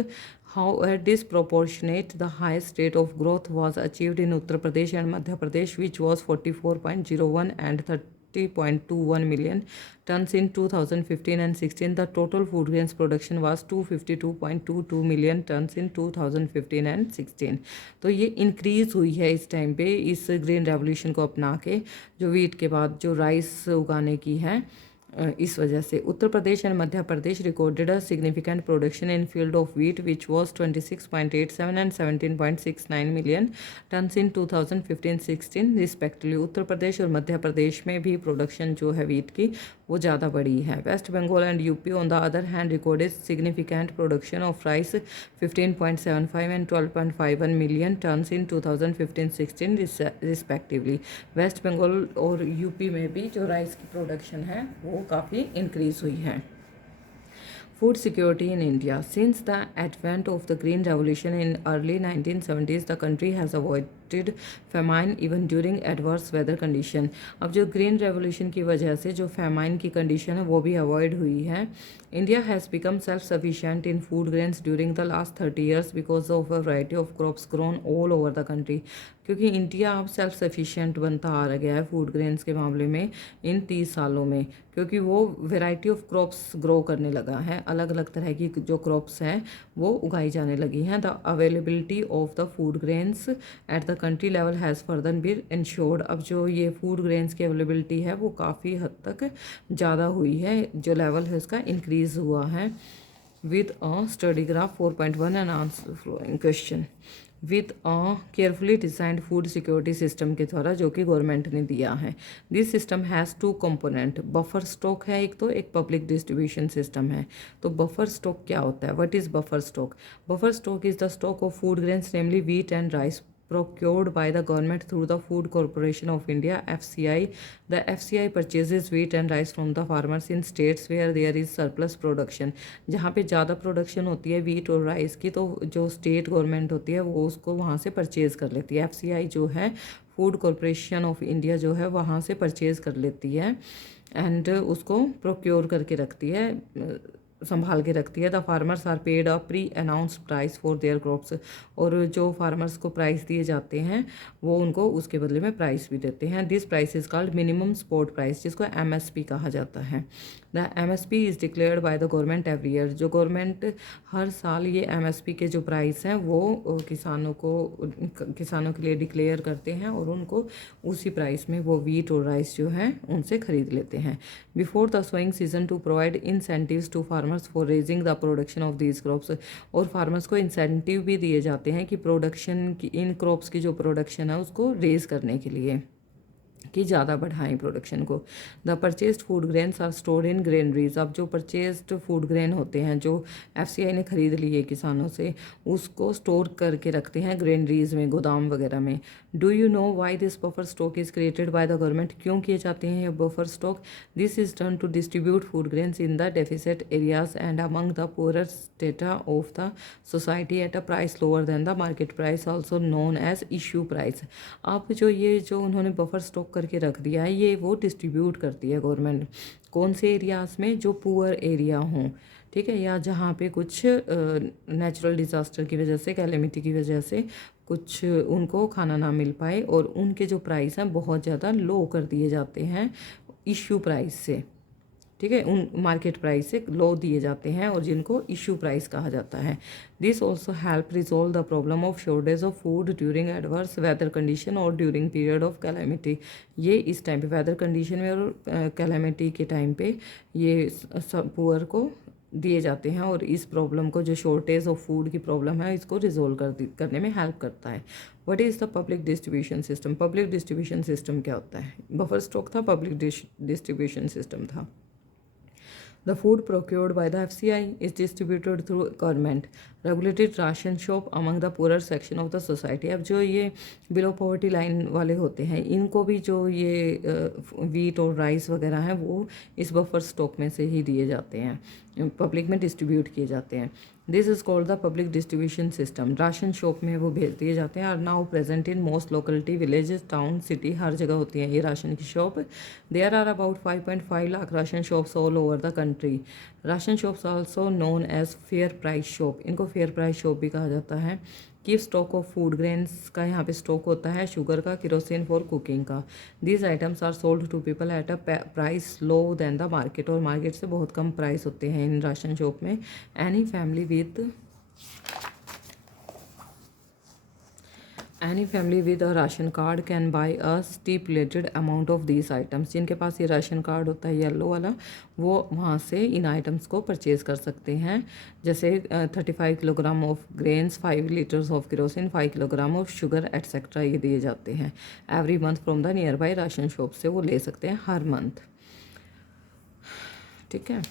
however disproportionate. The highest rate of growth was achieved in Uttar Pradesh and Madhya Pradesh, which was 44.01 and 30.21 million tons in 2015 and 16. The total food grains production was 252.22 million tons in 2015 and 16. तो ये increase हुई है इस time पे इस green revolution को अपना के, जो वीट के बाद जो राइस उगाने की है। इस वजह से Uttar Pradesh and Madhya Pradesh recorded a significant production in field of wheat which was 26.87 and 17.69 million tons in 2015-16 respectively. Uttar Pradesh और मध्य प्रदेश में भी प्रोडक्शन जो है व्हीट की वो ज़्यादा बड़ी है। West Bengal and UP on the other hand recorded significant production of rice 15.75 and 12.51 million tons in 2015-16 respectively. West Bengal और यूपी में भी जो राइस की प्रोडक्शन है वो काफ़ी इंक्रीज हुई है। Food security in India. Since the advent of the Green Revolution in early 1970s, the country has avoided famine even during adverse weather condition. अब जो ग्रीन रेवोल्यूशन की वजह से जो famine की कंडीशन है वो भी अवॉइड हुई है। India has become self-sufficient in food grains during the last 30 years because of a variety of crops grown all over the country. क्योंकि इंडिया अब सेल्फ सफिशिएंट बनता आ गया है फूड ग्रेन्स के मामले में इन 30 सालों में, क्योंकि वो वैरायटी ऑफ क्रॉप्स ग्रो करने लगा है। अलग अलग तरह की जो क्रॉप्स हैं वो उगाई जाने लगी हैं। The availability of the food grains at the country level has further been ensured. अब जो ये फूड ग्रेन्स की अवेलेबिलिटी है वो काफ़ी हद तक ज़्यादा हुई है, जो लेवल है उसका इंक्रीज़ हुआ है। With a study graph 4.1 and answer flowing question with a carefully designed food security system के द्वारा जो कि गवर्नमेंट ने दिया है। This system has two component, buffer stock है एक, तो एक पब्लिक डिस्ट्रीब्यूशन सिस्टम है। तो बफर स्टॉक क्या होता है? What is buffer stock? Buffer stock is the stock of food grains namely wheat and rice procured by the government through the Food Corporation of India (FCI). The FCI purchases wheat and rice from the farmers in states where there is surplus production. जहाँ पे ज़्यादा production होती है wheat और rice की, तो जो state government होती है वो उसको वहाँ से परचेज़ कर लेती है। FCI जो है फूड कॉरपोरेशन ऑफ इंडिया जो है वहाँ से परचेज़ कर लेती है एंड उसको प्रोक्योर करके रखती है, संभाल के रखती है। The farmers are paid a pre announced price for their crops. और जो फार्मर्स को प्राइस दिए जाते हैं वो उनको उसके बदले में प्राइस भी देते हैं। This price is called minimum support price, जिसको MSP कहा जाता है। The MSP is declared by the government every year. जो गवर्नमेंट हर साल ये MSP के जो प्राइस हैं वो किसानों के लिए डिक्लेयर करते हैं और उनको उसी प्राइस में वो वीट और राइस जो है उनसे ख़रीद लेते हैं। Before the sowing season to provide incentives to farmers for raising the production of these crops. और फार्मर्स को इंसेंटिव भी दिए जाते हैं कि प्रोडक्शन की, इन क्रॉप्स की जो प्रोडक्शन है उसको रेज करने के लिए, कि ज़्यादा बढ़ाएं प्रोडक्शन को। The purchased food grains are stored in granaries. अब जो परचेस्ड फूड ग्रेन होते हैं जो FCI ने खरीद लिए किसानों से, उसको स्टोर करके रखते हैं ग्रेनरीज में, गोदाम वगैरह में। Do you know why this buffer stock is created by the government? क्यों किए जाते हैं ये buffer stock? This is done to distribute food grains in the deficit areas and among the poor strata of the society at a price lower than the market price, also known as issue price. अब जो उन्होंने buffer stock करके रख दिया है ये वो distribute करती है गवर्नमेंट। कौन से एरियाज़ में? जो पुअर एरिया हों, ठीक है, या जहाँ पे कुछ नेचुरल डिज़ास्टर की वजह से, कैलेमिटी की वजह से कुछ उनको खाना ना मिल पाए और उनके जो प्राइस हैं बहुत ज़्यादा लो कर दिए जाते हैं इशू प्राइस से, ठीक है, उन मार्केट प्राइस से लो दिए जाते हैं और जिनको इशू प्राइस कहा जाता है। This also help resolve the problem of shortage of food during adverse weather condition और ड्यूरिंग पीरियड ऑफ कैलेमिटी। ये इस टाइम पे वेदर कंडीशन में और कैलेमिटी के टाइम पे ये सब पुअर को दिए जाते हैं और इस प्रॉब्लम को, जो शॉर्टेज ऑफ फूड की प्रॉब्लम है, इसको रिजोल्व करने में हेल्प करता है। What is the public distribution system? Public distribution system क्या होता है? बफर स्टॉक था, पब्लिक डिस्ट्रीब्यूशन सिस्टम था। The food procured by the FCI is distributed through government regulated ration shop among the poorer section of the society. अब जो ये below poverty line वाले होते हैं इनको भी जो ये वीट और राइस वगैरह हैं वो इस बफर स्टॉक में से ही दिए जाते हैं, पब्लिक में डिस्ट्रीब्यूट किए जाते हैं. This is called the public distribution system. Ration shop में वो भेज दिए जाते हैं. Are now present in most locality villages town city, हर जगह होती हैं ये राशन की shop. There are about 5.5 lakh ration shops all over the country. Ration shops also known as fair price shop, इनको फेयर प्राइस शॉप भी कहा जाता है. Keep stock of food grains का यहाँ पे स्टॉक होता है, शुगर का, किरोसिन फॉर कुकिंग का. These items are sold to people at a price low than the market, और मार्केट से बहुत कम प्राइस होते हैं इन राशन शॉप में. Any family with a ration card can buy a stipulated amount of these items. जिनके पास ये राशन कार्ड होता है येलो वाला, वो वहाँ से इन आइटम्स को परचेज़ कर सकते हैं. जैसे 35 kilogram of grains, 5 litres of kerosene, 5 kilogram of sugar etcetera ये दिए जाते हैं. Every month from the near by ration shop से वो ले सकते हैं हर मंथ. ठीक है.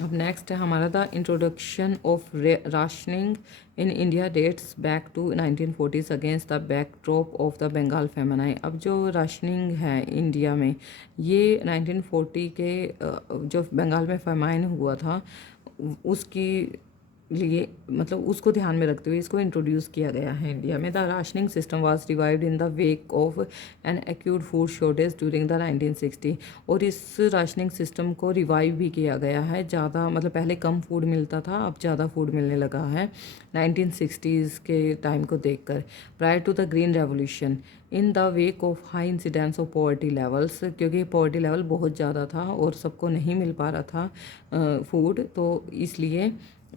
अब नेक्स्ट है हमारा the introduction of rationing in India dates back to 1940s against the backdrop of the Bengal famine. अब जो राशनिंग है इंडिया में ये 1940 के जो बंगाल में फेमाइन हुआ था उसकी लिए मतलब उसको ध्यान में रखते हुए इसको इंट्रोड्यूस किया गया है इंडिया में. The rationing system was revived in the wake of an acute food shortage during the 1960. और इस राशनिंग सिस्टम को रिवाइव भी किया गया है. ज़्यादा मतलब पहले कम फूड मिलता था, अब ज़्यादा फूड मिलने लगा है 1960s के टाइम को देखकर. Prior to the green revolution in the wake of high incidence of poverty levels, क्योंकि पॉवर्टी लेवल बहुत ज़्यादा था और सबको नहीं मिल पा रहा था फूड, तो इसलिए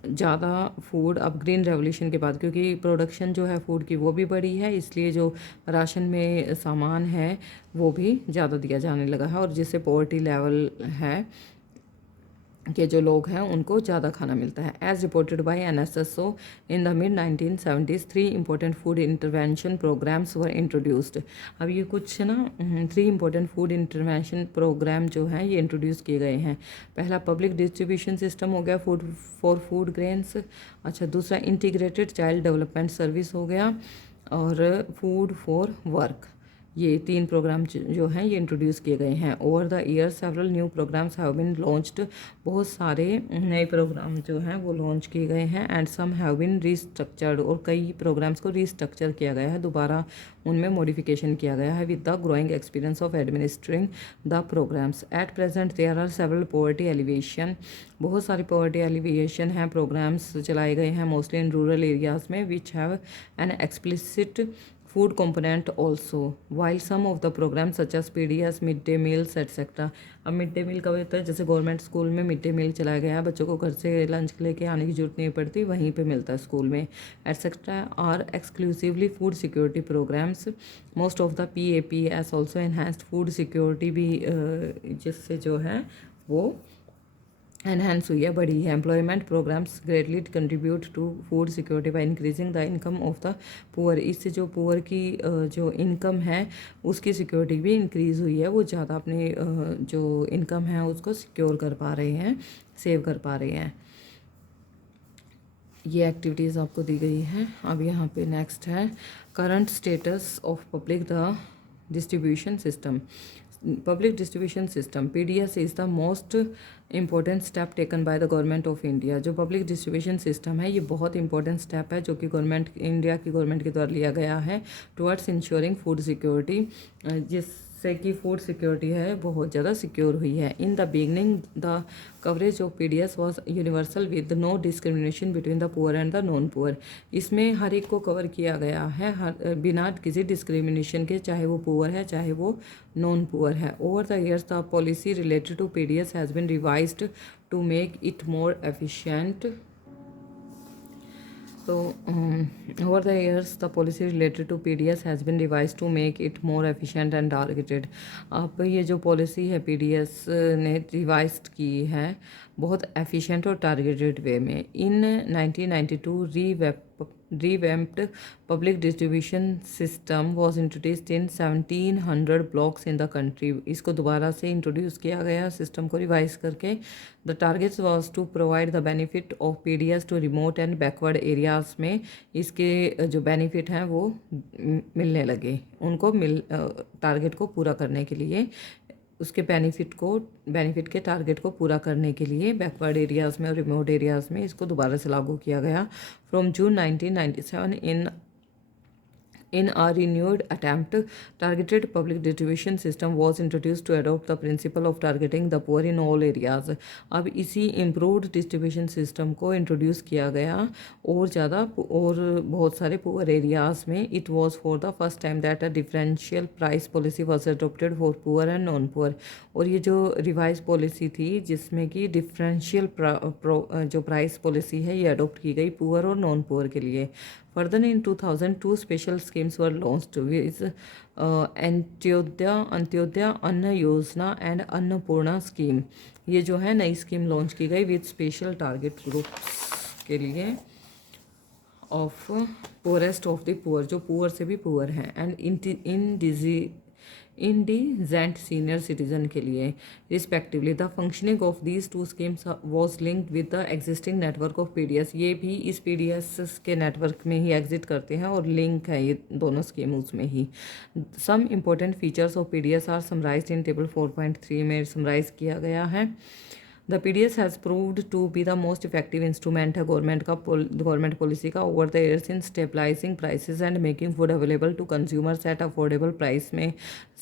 ज़्यादा फूड अब ग्रीन रेवोल्यूशन के बाद, क्योंकि प्रोडक्शन जो है फूड की वो भी बढ़ी है, इसलिए जो राशन में सामान है वो भी ज़्यादा दिया जाने लगा है, और जिससे पॉवर्टी लेवल है के जो लोग हैं उनको ज़्यादा खाना मिलता है. As reported by NSSO in the mid 1970s 3 important food intervention programmes were introduced. अब ये कुछ ना 3 इम्पोर्टेंट फूड इंटरवेंशन प्रोग्राम जो हैं ये इंट्रोड्यूस किए गए हैं. पहला पब्लिक डिस्ट्रीब्यूशन सिस्टम हो गया फूड फॉर फूड ग्रेन्स. अच्छा, दूसरा इंटीग्रेटेड चाइल्ड डेवलपमेंट सर्विस हो गया, और फूड फॉर वर्क. ये 3 प्रोग्राम जो हैं ये इंट्रोड्यूस किए गए हैं. Over the year several new programmes have been launched. बहुत सारे नए प्रोग्राम जो हैं वो लॉन्च किए गए हैं. And some have been restructured, और कई प्रोग्राम्स को रीस्ट्रक्चर किया गया है, दोबारा उनमें मॉडिफिकेशन किया गया है with the growing experience of administering the programmes. At present there are several poverty alleviation. बहुत सारे पॉवर्टी एलिविएशन हैं प्रोग्राम्स चलाए गए हैं मोस्टली इन रूरल एरियाज़ में, which have an explicit food component also, while some of the programs such as PDS, mid day meals etcetera. अब mid day meal कब होता है, जैसे गवर्नमेंट स्कूल में मिड डे मील चलाया गया है, बच्चों को घर से लंच लेके आने की जरूरत नहीं पड़ती, वहीं पे मिलता है स्कूल में etcetera. Are exclusively food security programmes. Most of the PAPS also enhanced food security भी जिससे जो है वो एनहेंस हुई है, बढ़ी है. Employment programmes greatly contribute to food security by increasing the income of the poor. इससे जो पुअर की जो इनकम है उसकी सिक्योरिटी भी इंक्रीज़ हुई है, वो ज़्यादा अपनी जो इनकम है उसको सिक्योर कर पा रहे हैं, सेव कर पा रहे हैं. ये एक्टिविटीज़ आपको दी गई हैं. अब यहाँ पे नेक्स्ट है current status of public the distribution system. Public distribution system PDS is the most important step taken by the government of India. जो पब्लिक डिस्ट्रीब्यूशन सिस्टम है ये बहुत इंपॉर्टेंट स्टेप है जो कि गवर्नमेंट इंडिया की गवर्नमेंट के द्वारा लिया गया है टुवर्ड्स इंश्योरिंग फूड सिक्योरिटी, जिससे कि फूड सिक्योरिटी है बहुत ज़्यादा सिक्योर हुई है. In the beginning the coverage of PDS was universal with no discrimination between the poor and the non poor. इसमें हर एक को कवर किया गया है बिना किसी डिस्क्रिमिनेशन के, चाहे वो पुअर है चाहे वो नॉन पुअर है. Over the years the policy related to PDS has been revised to make it more efficient. So, over the years, the policy related to PDS has been revised to make it more efficient and targeted. अब ये जो policy है PDS ने revise की है बहुत efficient और targeted वे में. इन 1992 revamped public distribution system was introduced in 1700 blocks in the country। इसको दोबारा से इंट्रोड्यूस किया गया सिस्टम को रिवाइज करके। The targets was to provide the benefit of PDS to remote and backward areas में इसके जो बेनिफिट हैं वो मिलने लगे उनको टारगेट को पूरा करने के लिए, उसके बेनिफिट के टारगेट को पूरा करने के लिए बैकवर्ड एरियाज़ में और रिमोट एरियाज़ में इसको दोबारा से लागू किया गया। From June 1997 in a renewed attempt, targeted public distribution system was introduced to adopt the principle of targeting the poor in all areas। अब इसी improved distribution system को introduce किया गया और ज़्यादा और बहुत सारे poor areas में। It was for the first time that a differential price policy was adopted for poor and non-poor। और ये जो revised policy थी जिसमें कि differential जो price policy है ये adopt की गई poor और non-poor के लिए। Further, in 2002, special schemes were launched with Antyodaya Anna योजना एंड अन्नपूर्णा स्कीम। ये जो है नई स्कीम लॉन्च की गई विद स्पेशल टारगेट ग्रुप्स के लिए of forest of the poor, जो पुअर से भी पुअर हैं, एंड इंडिजेंट सीनियर सिटीजन के लिए respectively. The functioning of these two schemes was linked with the existing network of PDS. ये भी इस पीडीएस के नेटवर्क में ही एग्जिट करते हैं और लिंक है ये दोनों स्कीम उसमें ही। Some important features of PDS are summarised in table 4.3 में समराइज किया गया है। The PDS has proved to be the most effective instrument है गवर्नमेंट पॉलिसी का over the years in stabilising prices and making food available to consumers at affordable price में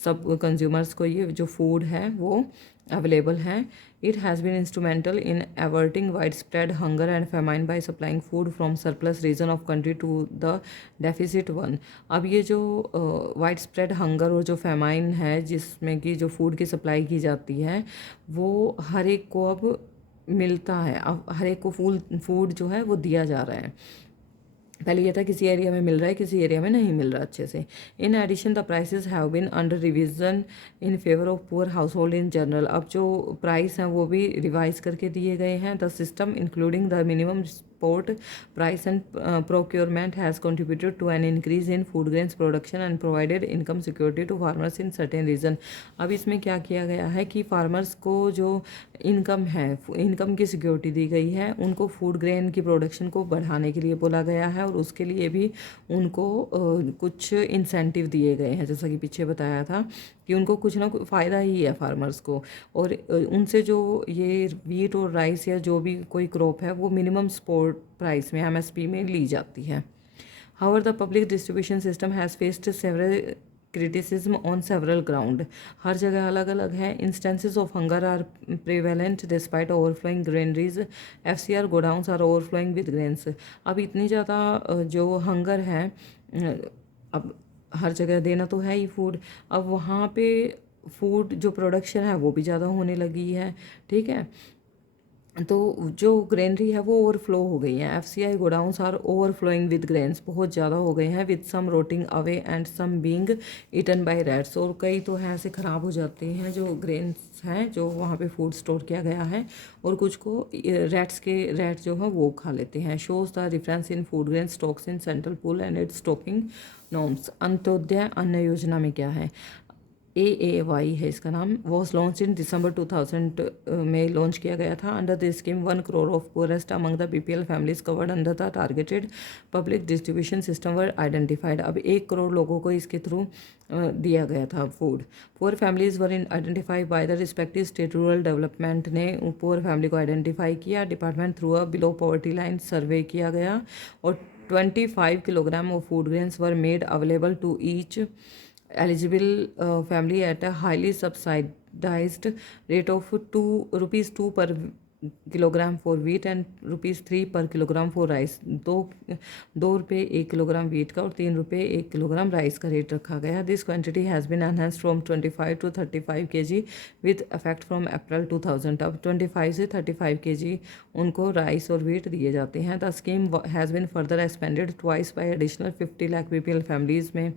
सब consumers को ये जो फूड है वो अवेलेबल है। It has been instrumental in averting wide spread hunger and famine by supplying food from surplus region of country to the deficit one. अब ये जो वाइड स्प्रेड हंगर और जो फेमाइन है जिसमें कि जो फूड की सप्लाई की जाती है वो हर एक को अब मिलता है। अब हर एक को फूड जो है वो दिया जा रहा है। पहले ये था किसी एरिया में मिल रहा है, किसी एरिया में नहीं मिल रहा अच्छे से। In addition the prices have been under revision in favour of poor household in general. अब जो प्राइस हैं वो भी रिवाइज करके दिए गए हैं। The system including the minimum support price and procurement has contributed to an increase in food grains production and provided income security to farmers in certain region. अब इसमें क्या किया गया है कि फार्मर्स को जो इनकम है, इनकम की सिक्योरिटी दी गई है, उनको फूड ग्रेन की प्रोडक्शन को बढ़ाने के लिए बोला गया है और उसके लिए भी उनको कुछ इंसेंटिव दिए गए हैं। जैसा कि पीछे बताया था कि उनको कुछ ना कुछ फ़ायदा ही है फार्मर्स को, और उनसे जो ये वीट और राइस या जो भी कोई क्रॉप है वो मिनिमम सपोर्ट प्राइस में एमएसपी में ली जाती है। However the public distribution system has faced several criticism on several ground. हर जगह अलग अलग है। Instances of hunger are prevalent despite overflowing granaries. FCI godowns are overflowing with grains. अब इतनी ज़्यादा जो हंगर है, अब हर जगह देना तो है ही फूड, अब वहाँ पे फूड जो प्रोडक्शन है वो भी ज़्यादा होने लगी है। ठीक है, तो जो ग्रेनरी है वो ओवरफ्लो हो गई है। FCI godowns are overflowing with grains, बहुत ज़्यादा हो गए हैं। With some rotting away and some being eaten by rats. और कई तो हैं ऐसे ख़राब हो जाते हैं जो ग्रेन्स हैं जो वहाँ पे फूड स्टोर किया गया है, और कुछ को रैट जो है वो खा लेते हैं। Shows the difference in food grain stocks in central pool and its stocking norms. Antyodaya Anna Yojana में क्या है, AAY है इसका नाम, वॉज लॉन्च इन दिसंबर 2000 में लॉन्च किया गया था। Under the scheme 1 crore of poorest among the BPL families covered under the targeted public distribution system were identified. अब 1 करोड़ लोगों को इसके थ्रू दिया गया था food. Poor families were in identify by the respective state rural development ने poor family को identify किया। Department through a below poverty line survey किया गया और 25 kilogram of food grains were made available to each eligible family at a highly subsidized rate of ₹2 per kilogram for wheat and ₹3 पर kilogram for rice. दो रुपये 1 kilogram wheat का और ₹3 1 kilogram rice का rate रखा गया। This quantity has been enhanced from 25 to 35 kg with effect from April 2000। अब 25 से 35 kg उनको राइस और वीट दिए जाते हैं। The scheme has been further expanded twice by additional 50 lakh BPL families में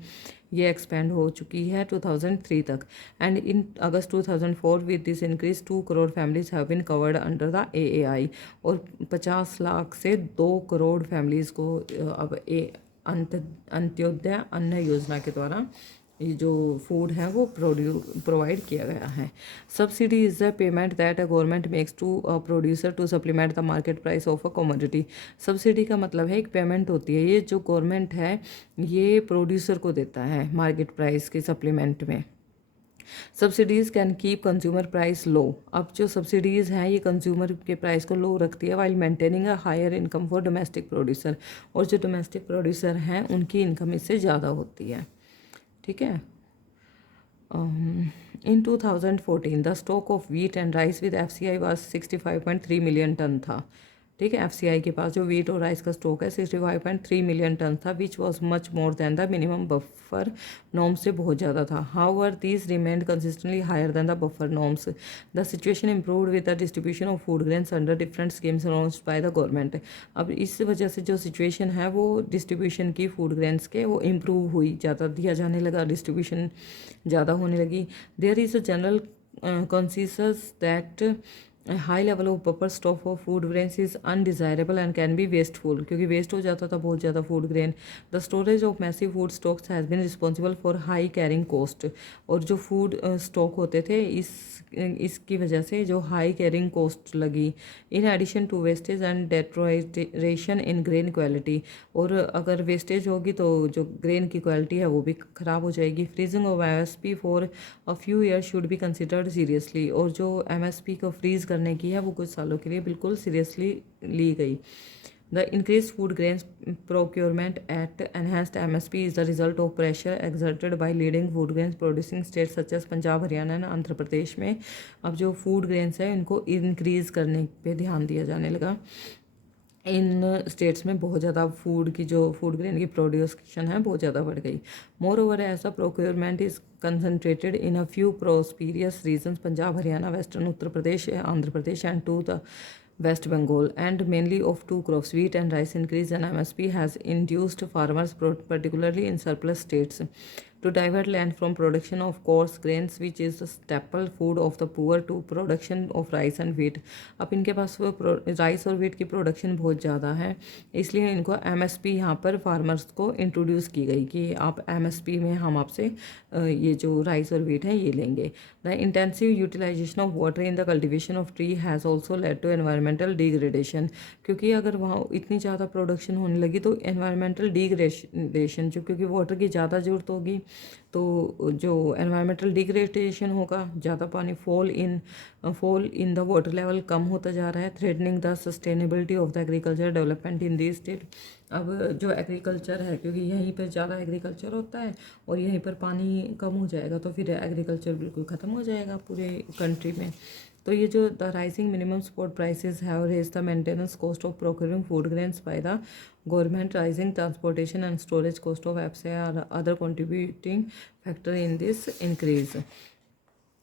ये एक्सपेंड हो चुकी है 2003 तक। And in August 2004 with this increase 2 crore families have been covered under the AAI। और 50 लाख से 2 करोड़ फैमिलीज़ को अब अंत्योदय अन्न योजना के द्वारा ये जो फूड है वो प्रोवाइड किया गया है। Subsidy is the payment that a government makes to a producer to supplement the market price of a commodity. Subsidy का मतलब है एक पेमेंट होती है, ये जो गवर्नमेंट है ये प्रोड्यूसर को देता है मार्केट प्राइस के सप्लीमेंट में। Subsidies can keep consumer price low. अब जो सब्सिडीज़ हैं ये कंज्यूमर के प्राइस को लो रखती है while maintaining a higher income for domestic producer. और जो डोमेस्टिक प्रोड्यूसर हैं उनकी इनकम इससे ज़्यादा होती है। ठीक है। In 2014 the stock of wheat and rice with FCI was 65.3 million ton था। ठीक है, FCI के पास जो व्हीट और राइस का स्टॉक है 65.3 मिलियन टन था, which was much more than the minimum buffer norms से बहुत ज़्यादा था। However these remained consistently higher than the buffer norms. The situation improved with the distribution of food grains under different schemes launched by the government. अब इस वजह से जो situation है वो डिस्ट्रीब्यूशन की फूड ग्रेन्स के वो इम्प्रूव हुई, ज़्यादा दिया जाने लगा, डिस्ट्रीब्यूशन ज़्यादा होने लगी। There is a general consensus that a high level of buffer stock for food grains is undesirable and can be wasteful, क्योंकि वेस्ट हो जाता था बहुत ज़्यादा food grain. The storage of massive food stocks has been responsible for high carrying cost. और जो food stock होते थे इसकी वजह से जो हाई कैरिंग कॉस्ट लगी। In addition to wastage and deterioration in grain quality. और अगर वेस्टेज होगी तो जो ग्रेन की क्वालिटी है वो भी ख़राब हो जाएगी। Freezing of MSP for a few year should be considered seriously. और जो MSP को फ्रीज़ करने की है वो कुछ सालों के लिए बिल्कुल सीरियसली ली गई। The increase food grains procurement at enhanced MSP is the result of pressure exerted by leading food grains producing state such as Punjab, Haryana and Andhra Pradesh में। अब जो फूड ग्रेन्स है इनको इंक्रीज़ करने पे ध्यान दिया जाने लगा। इन स्टेट्स में बहुत ज़्यादा फूड की जो फूड ग्रेन की प्रोड्यूशन है बहुत ज़्यादा बढ़ गई। मोर ओवर ऐसा procurement is concentrated in a few prosperous regions Punjab, Haryana, western Uttar Pradesh, Andhra Pradesh and to the West Bengal, and mainly of two crops, wheat and rice. Increase in MSP has induced farmers, particularly in surplus states, to divert land from production of coarse grains, which is the staple food of the poor, to production of rice and wheat. अब इनके पास वो rice और wheat की production बहुत ज़्यादा है, इसलिए इनको MSP यहाँ पर फार्मर्स को इंट्रोड्यूस की गई कि आप MSP में हम आपसे ये जो राइस और वीट है ये लेंगे। The intensive utilization of water in the cultivation of tree has also led to environmental degradation. क्योंकि अगर वहाँ इतनी ज़्यादा प्रोडक्शन होने लगी तो एनवायरमेंटल डिग्रेडेशन जो, क्योंकि वाटर की ज़्यादा ज़रूरत होगी तो जो एनवायरमेंटल डिग्रेडेशन होगा, ज़्यादा पानी fall in the water level कम होता जा रहा है, threatening the sustainability of the agriculture development in this state. अब जो एग्रीकल्चर है, क्योंकि यहीं पर ज़्यादा एग्रीकल्चर होता है और यहीं पर पानी कम हो जाएगा तो फिर एग्रीकल्चर बिल्कुल ख़त्म हो जाएगा पूरे कंट्री में। तो ये जो the rising minimum support prices have raise the maintenance cost of procuring food grains by the government, rising transportation and storage cost of FCI are other contributing factor in this increase.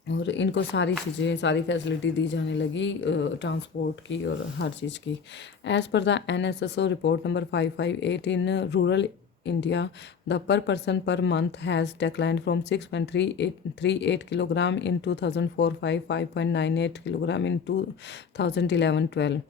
और इनको सारी चीज़ें, सारी facility दी जाने लगी transport की और हर चीज़ की। As per the NSSO report number 558 in rural India, the per person per month has declined from 6.38 kilogram in 2004-5, 5.98 kilogram in 2011-12।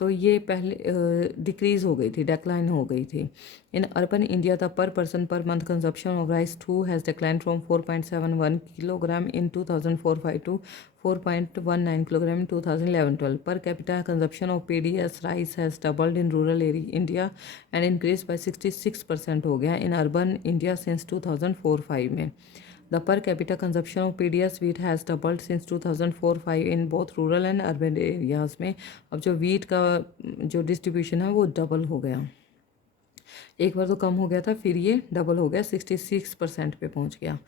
तो ये पहले डिक्रीज़ हो गई थी, डेक्लाइन हो गई थी। In urban India the per person per month consumption of rice too has decline from 4.71 kilogram in 2004-5 to 4.19 kilogram in 2011-12. Per capita consumption of PDS rice has doubled in rural India and increased by 66% हो गया in urban India since 2004-5 में। The per capita consumption of PDS wheat has doubled since 2004-5 in both rural and urban areas में। अब जो wheat का जो distribution है वो डबल हो गया, एक बार तो कम हो गया था फिर ये डबल हो गया, 66% पे पहुंच गया।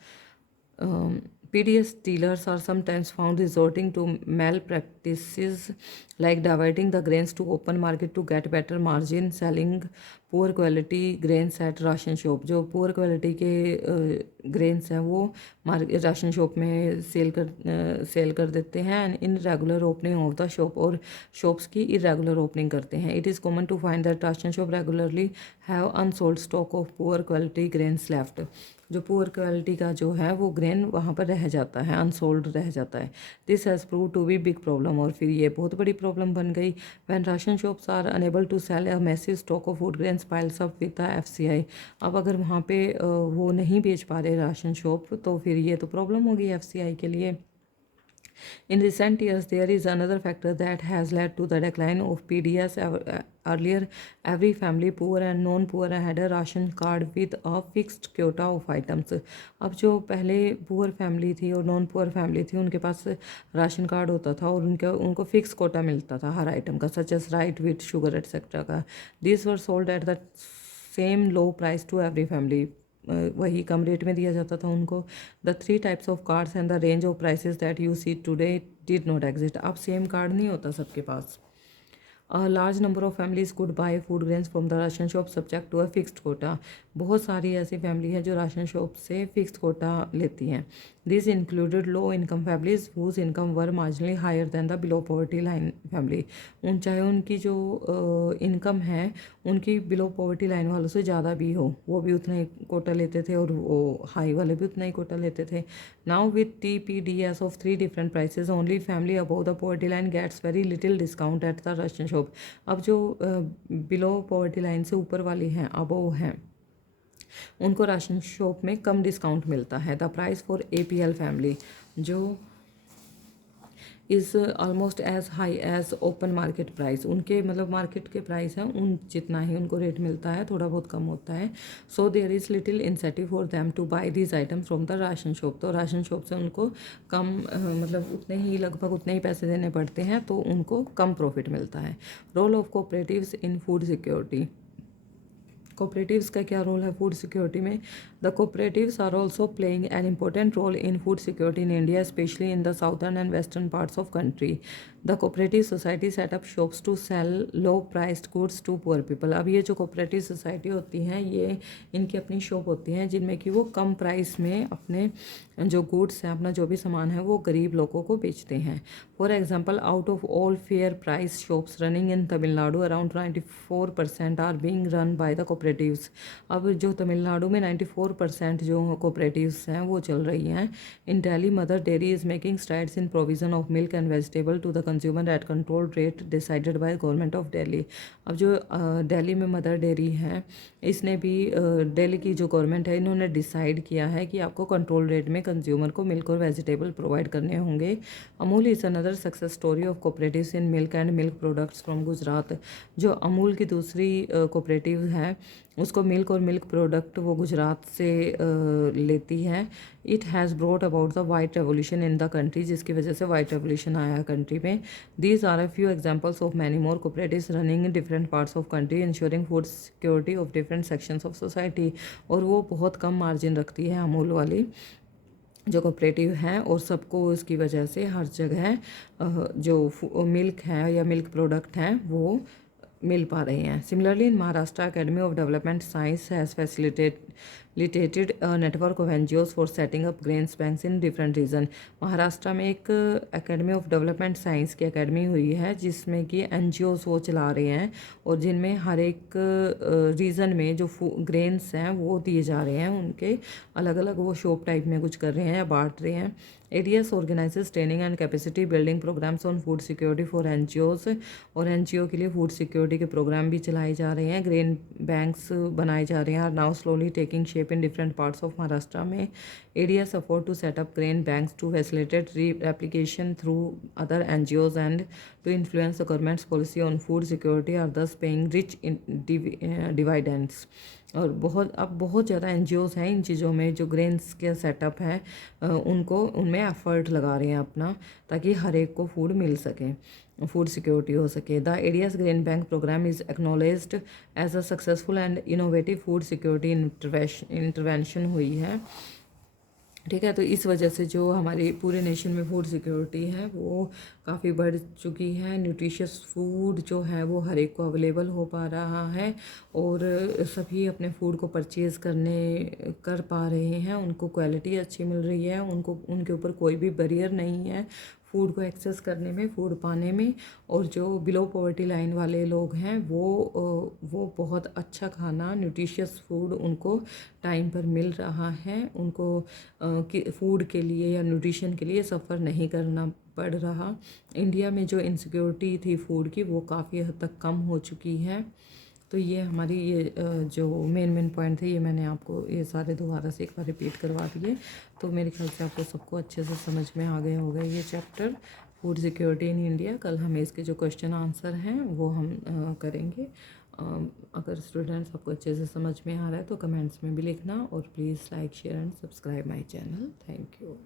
PDS dealers are sometimes found resorting to malpractices like diverting the grains to open market to get better margin, selling poor quality grains at ration shop, जो पुअर क्वालिटी के ग्रेन्स हैं वो राशन शॉप में sell कर देते हैं। And in regular opening of the shop, और shops की इरेगुलर ओपनिंग करते हैं। It is common to find that ration shop regularly have unsold stock of poor quality grains left. जो पुअर क्वालिटी का जो है वो ग्रेन वहाँ पर रह जाता है, अनसोल्ड रह जाता है। This has prove to be big problem, और फिर ये बहुत बड़ी प्रॉब्लम बन गई। When ration shops are unable to sell a massive stock of food grains piles up with the FCI। अब अगर वहाँ पे वो नहीं बेच पा रहे राशन शॉप, तो फिर ये तो प्रॉब्लम होगी FCI के लिए। In recent years, there is another factor that has led to the decline of PDS. Earlier, every family, poor and non-poor, had a ration card with a fixed quota of items. अब जो पहले poor family थी और non poor family थी, उनके पास ration card होता था और उनको फिक्स कोटा मिलता था हर आइटम का, such as rice, wheat, sugar etcetera का। This were sold at the same low price to every family. वही कम रेट में दिया जाता था उनको। The 3 types of cards and the range of prices that you see today did not exist. अब same card नहीं होता सबके पास। A large number of families could buy food grains from the ration shop subject to a fixed quota। बहुत सारी ऐसी family है जो ration shop से फिक्स्ड कोटा लेती हैं। This included low income families whose income were marginally higher than the below poverty line family. चाहे उनकी जो इनकम है उनकी बिलो पॉवर्टी लाइन वालों से ज़्यादा भी हो, वो भी उतना ही कोटा लेते थे, और वो हाई वाले भी उतना ही कोटा लेते थे। Now with TPDS of 3 different prices, only family above the poverty line gets very little discount at the ration shop. अब जो बिलो पॉवर्टी लाइन से ऊपर वाली हैं, अबव हैं, उनको राशन शॉप में कम डिस्काउंट मिलता है। The price for APL family जो is almost as high as open market price, उनके मतलब मार्केट के प्राइस हैं उन जितना ही उनको रेट मिलता है, थोड़ा बहुत कम होता है। So there is little incentive for them to buy these item from the ration shop. तो राशन शॉप से उनको कम मतलब उतने ही लगभग उतने ही पैसे देने पड़ते हैं, तो उनको कम प्रॉफिट मिलता है। Role of cooperatives in food security. Cooperatives का क्या रोल है फूड सिक्योरिटी में? The cooperatives are also playing an important role in food security in India, specially in the southern and western parts of country. The cooperative society set up shops to sell low priced goods to poor people. अब ये जो cooperative society होती हैं, ये इनकी अपनी shop होती हैं जिनमें कि वो कम प्राइस में अपने जो गुड्स हैं, अपना जो भी सामान है, वो गरीब लोगों को बेचते हैं। For example, out of all fair price shops running in Tamil Nadu, around 94% are being run by the cooperatives. अब जो तमिलनाडु में 94% जो कोऑपरेटिव्स हैं वो चल रही हैं। In Delhi, mother dairy is making strides in provision of milk and vegetable to the consumer at control rate decided by government of Delhi. अब जो दिल्ली में मदर डेयरी है, इसने भी दिल्ली की जो गवर्नमेंट है, इन्होंने डिसाइड किया है कि आपको कंट्रोल रेट में कंज्यूमर को मिल्क और वेजिटेबल प्रोवाइड करने होंगे। Amul is another success story of cooperatives in milk and milk products from Gujarat. जो अमूल की दूसरी कोऑपरेटिव है, उसको मिल्क और मिल्क प्रोडक्ट वो गुजरात से लेती है। It has brought about the white revolution in the country, जिसकी वजह से वाइट रेवोल्यूशन आया है कंट्री में। These are a few examples of many more cooperatives running in different parts of country, ensuring food security of different sections of society. और वो बहुत कम margin रखती है अमूल वाली जो कोऑपरेटिव है, और सबको इसकी वजह से हर जगह जो मिल्क है या मिल्क प्रोडक्ट हैं वो मिल पा रही हैं। Similarly in Maharashtra, academy of development science has facilitated network of NGOs for setting up grains banks in different region. Maharashtra में एक अकेडमी ऑफ डेवलपमेंट साइंस की अकेडमी हुई है, जिसमें कि NGOs वो चला रहे हैं, और जिनमें हर एक रीजन में जो ग्रेन्स हैं वो दिए जा रहे हैं, उनके अलग अलग वो शॉप टाइप में कुछ कर रहे हैं या बांट रहे हैं। ADS organizes training and capacity building programs on food security for NGOs, और NGO के लिए फूड सिक्योरिटी के प्रोग्राम भी चलाए जा रहे हैं। ग्रेन बैंक्स बनाए जा रहे हैं, are now slowly taking shape in different parts of Maharashtra में। ADS afford to set up grain banks to facilitate replication through other NGOs and to influence the government's policy on food security, are thus paying rich in dividends. और अब बहुत ज़्यादा NGOs हैं इन चीज़ों में, जो grains के सेटअप है उनको उनमें एफर्ट लगा रहे हैं अपना, ताकि हर एक को फूड मिल सके, फूड सिक्योरिटी हो सके। The ADS grain bank program is acknowledged as a successful and innovative food security intervention हुई है। ठीक है। तो इस वजह से जो हमारे पूरे नेशन में फूड सिक्योरिटी है वो काफ़ी बढ़ चुकी है। न्यूट्रिशियस फूड जो है वो हर एक को अवेलेबल हो पा रहा है और सभी अपने फूड को परचेज़ कर पा रहे हैं, उनको क्वालिटी अच्छी मिल रही है, उनको उनके ऊपर कोई भी बैरियर नहीं है फूड को एक्सेस करने में, फूड पाने में। और जो बिलो पॉवर्टी लाइन वाले लोग हैं वो बहुत अच्छा खाना, न्यूट्रिशियस फूड उनको टाइम पर मिल रहा है, उनको फूड के लिए या न्यूट्रिशन के लिए सफ़र नहीं करना पड़ रहा। इंडिया में जो इनसिक्योरिटी थी फूड की वो काफ़ी हद तक कम हो चुकी है। तो ये हमारी जो मेन पॉइंट थे ये मैंने आपको ये सारे दोबारा से एक बार रिपीट करवा दिए। तो मेरे ख्याल से आपको सबको अच्छे से समझ में आ गया होगा ये chapter food security in India. कल हमें इसके जो क्वेश्चन आंसर हैं वो हम करेंगे। अगर स्टूडेंट्स आपको अच्छे से समझ में आ रहा है तो कमेंट्स में भी लिखना और please like share and subscribe my channel. Thank you.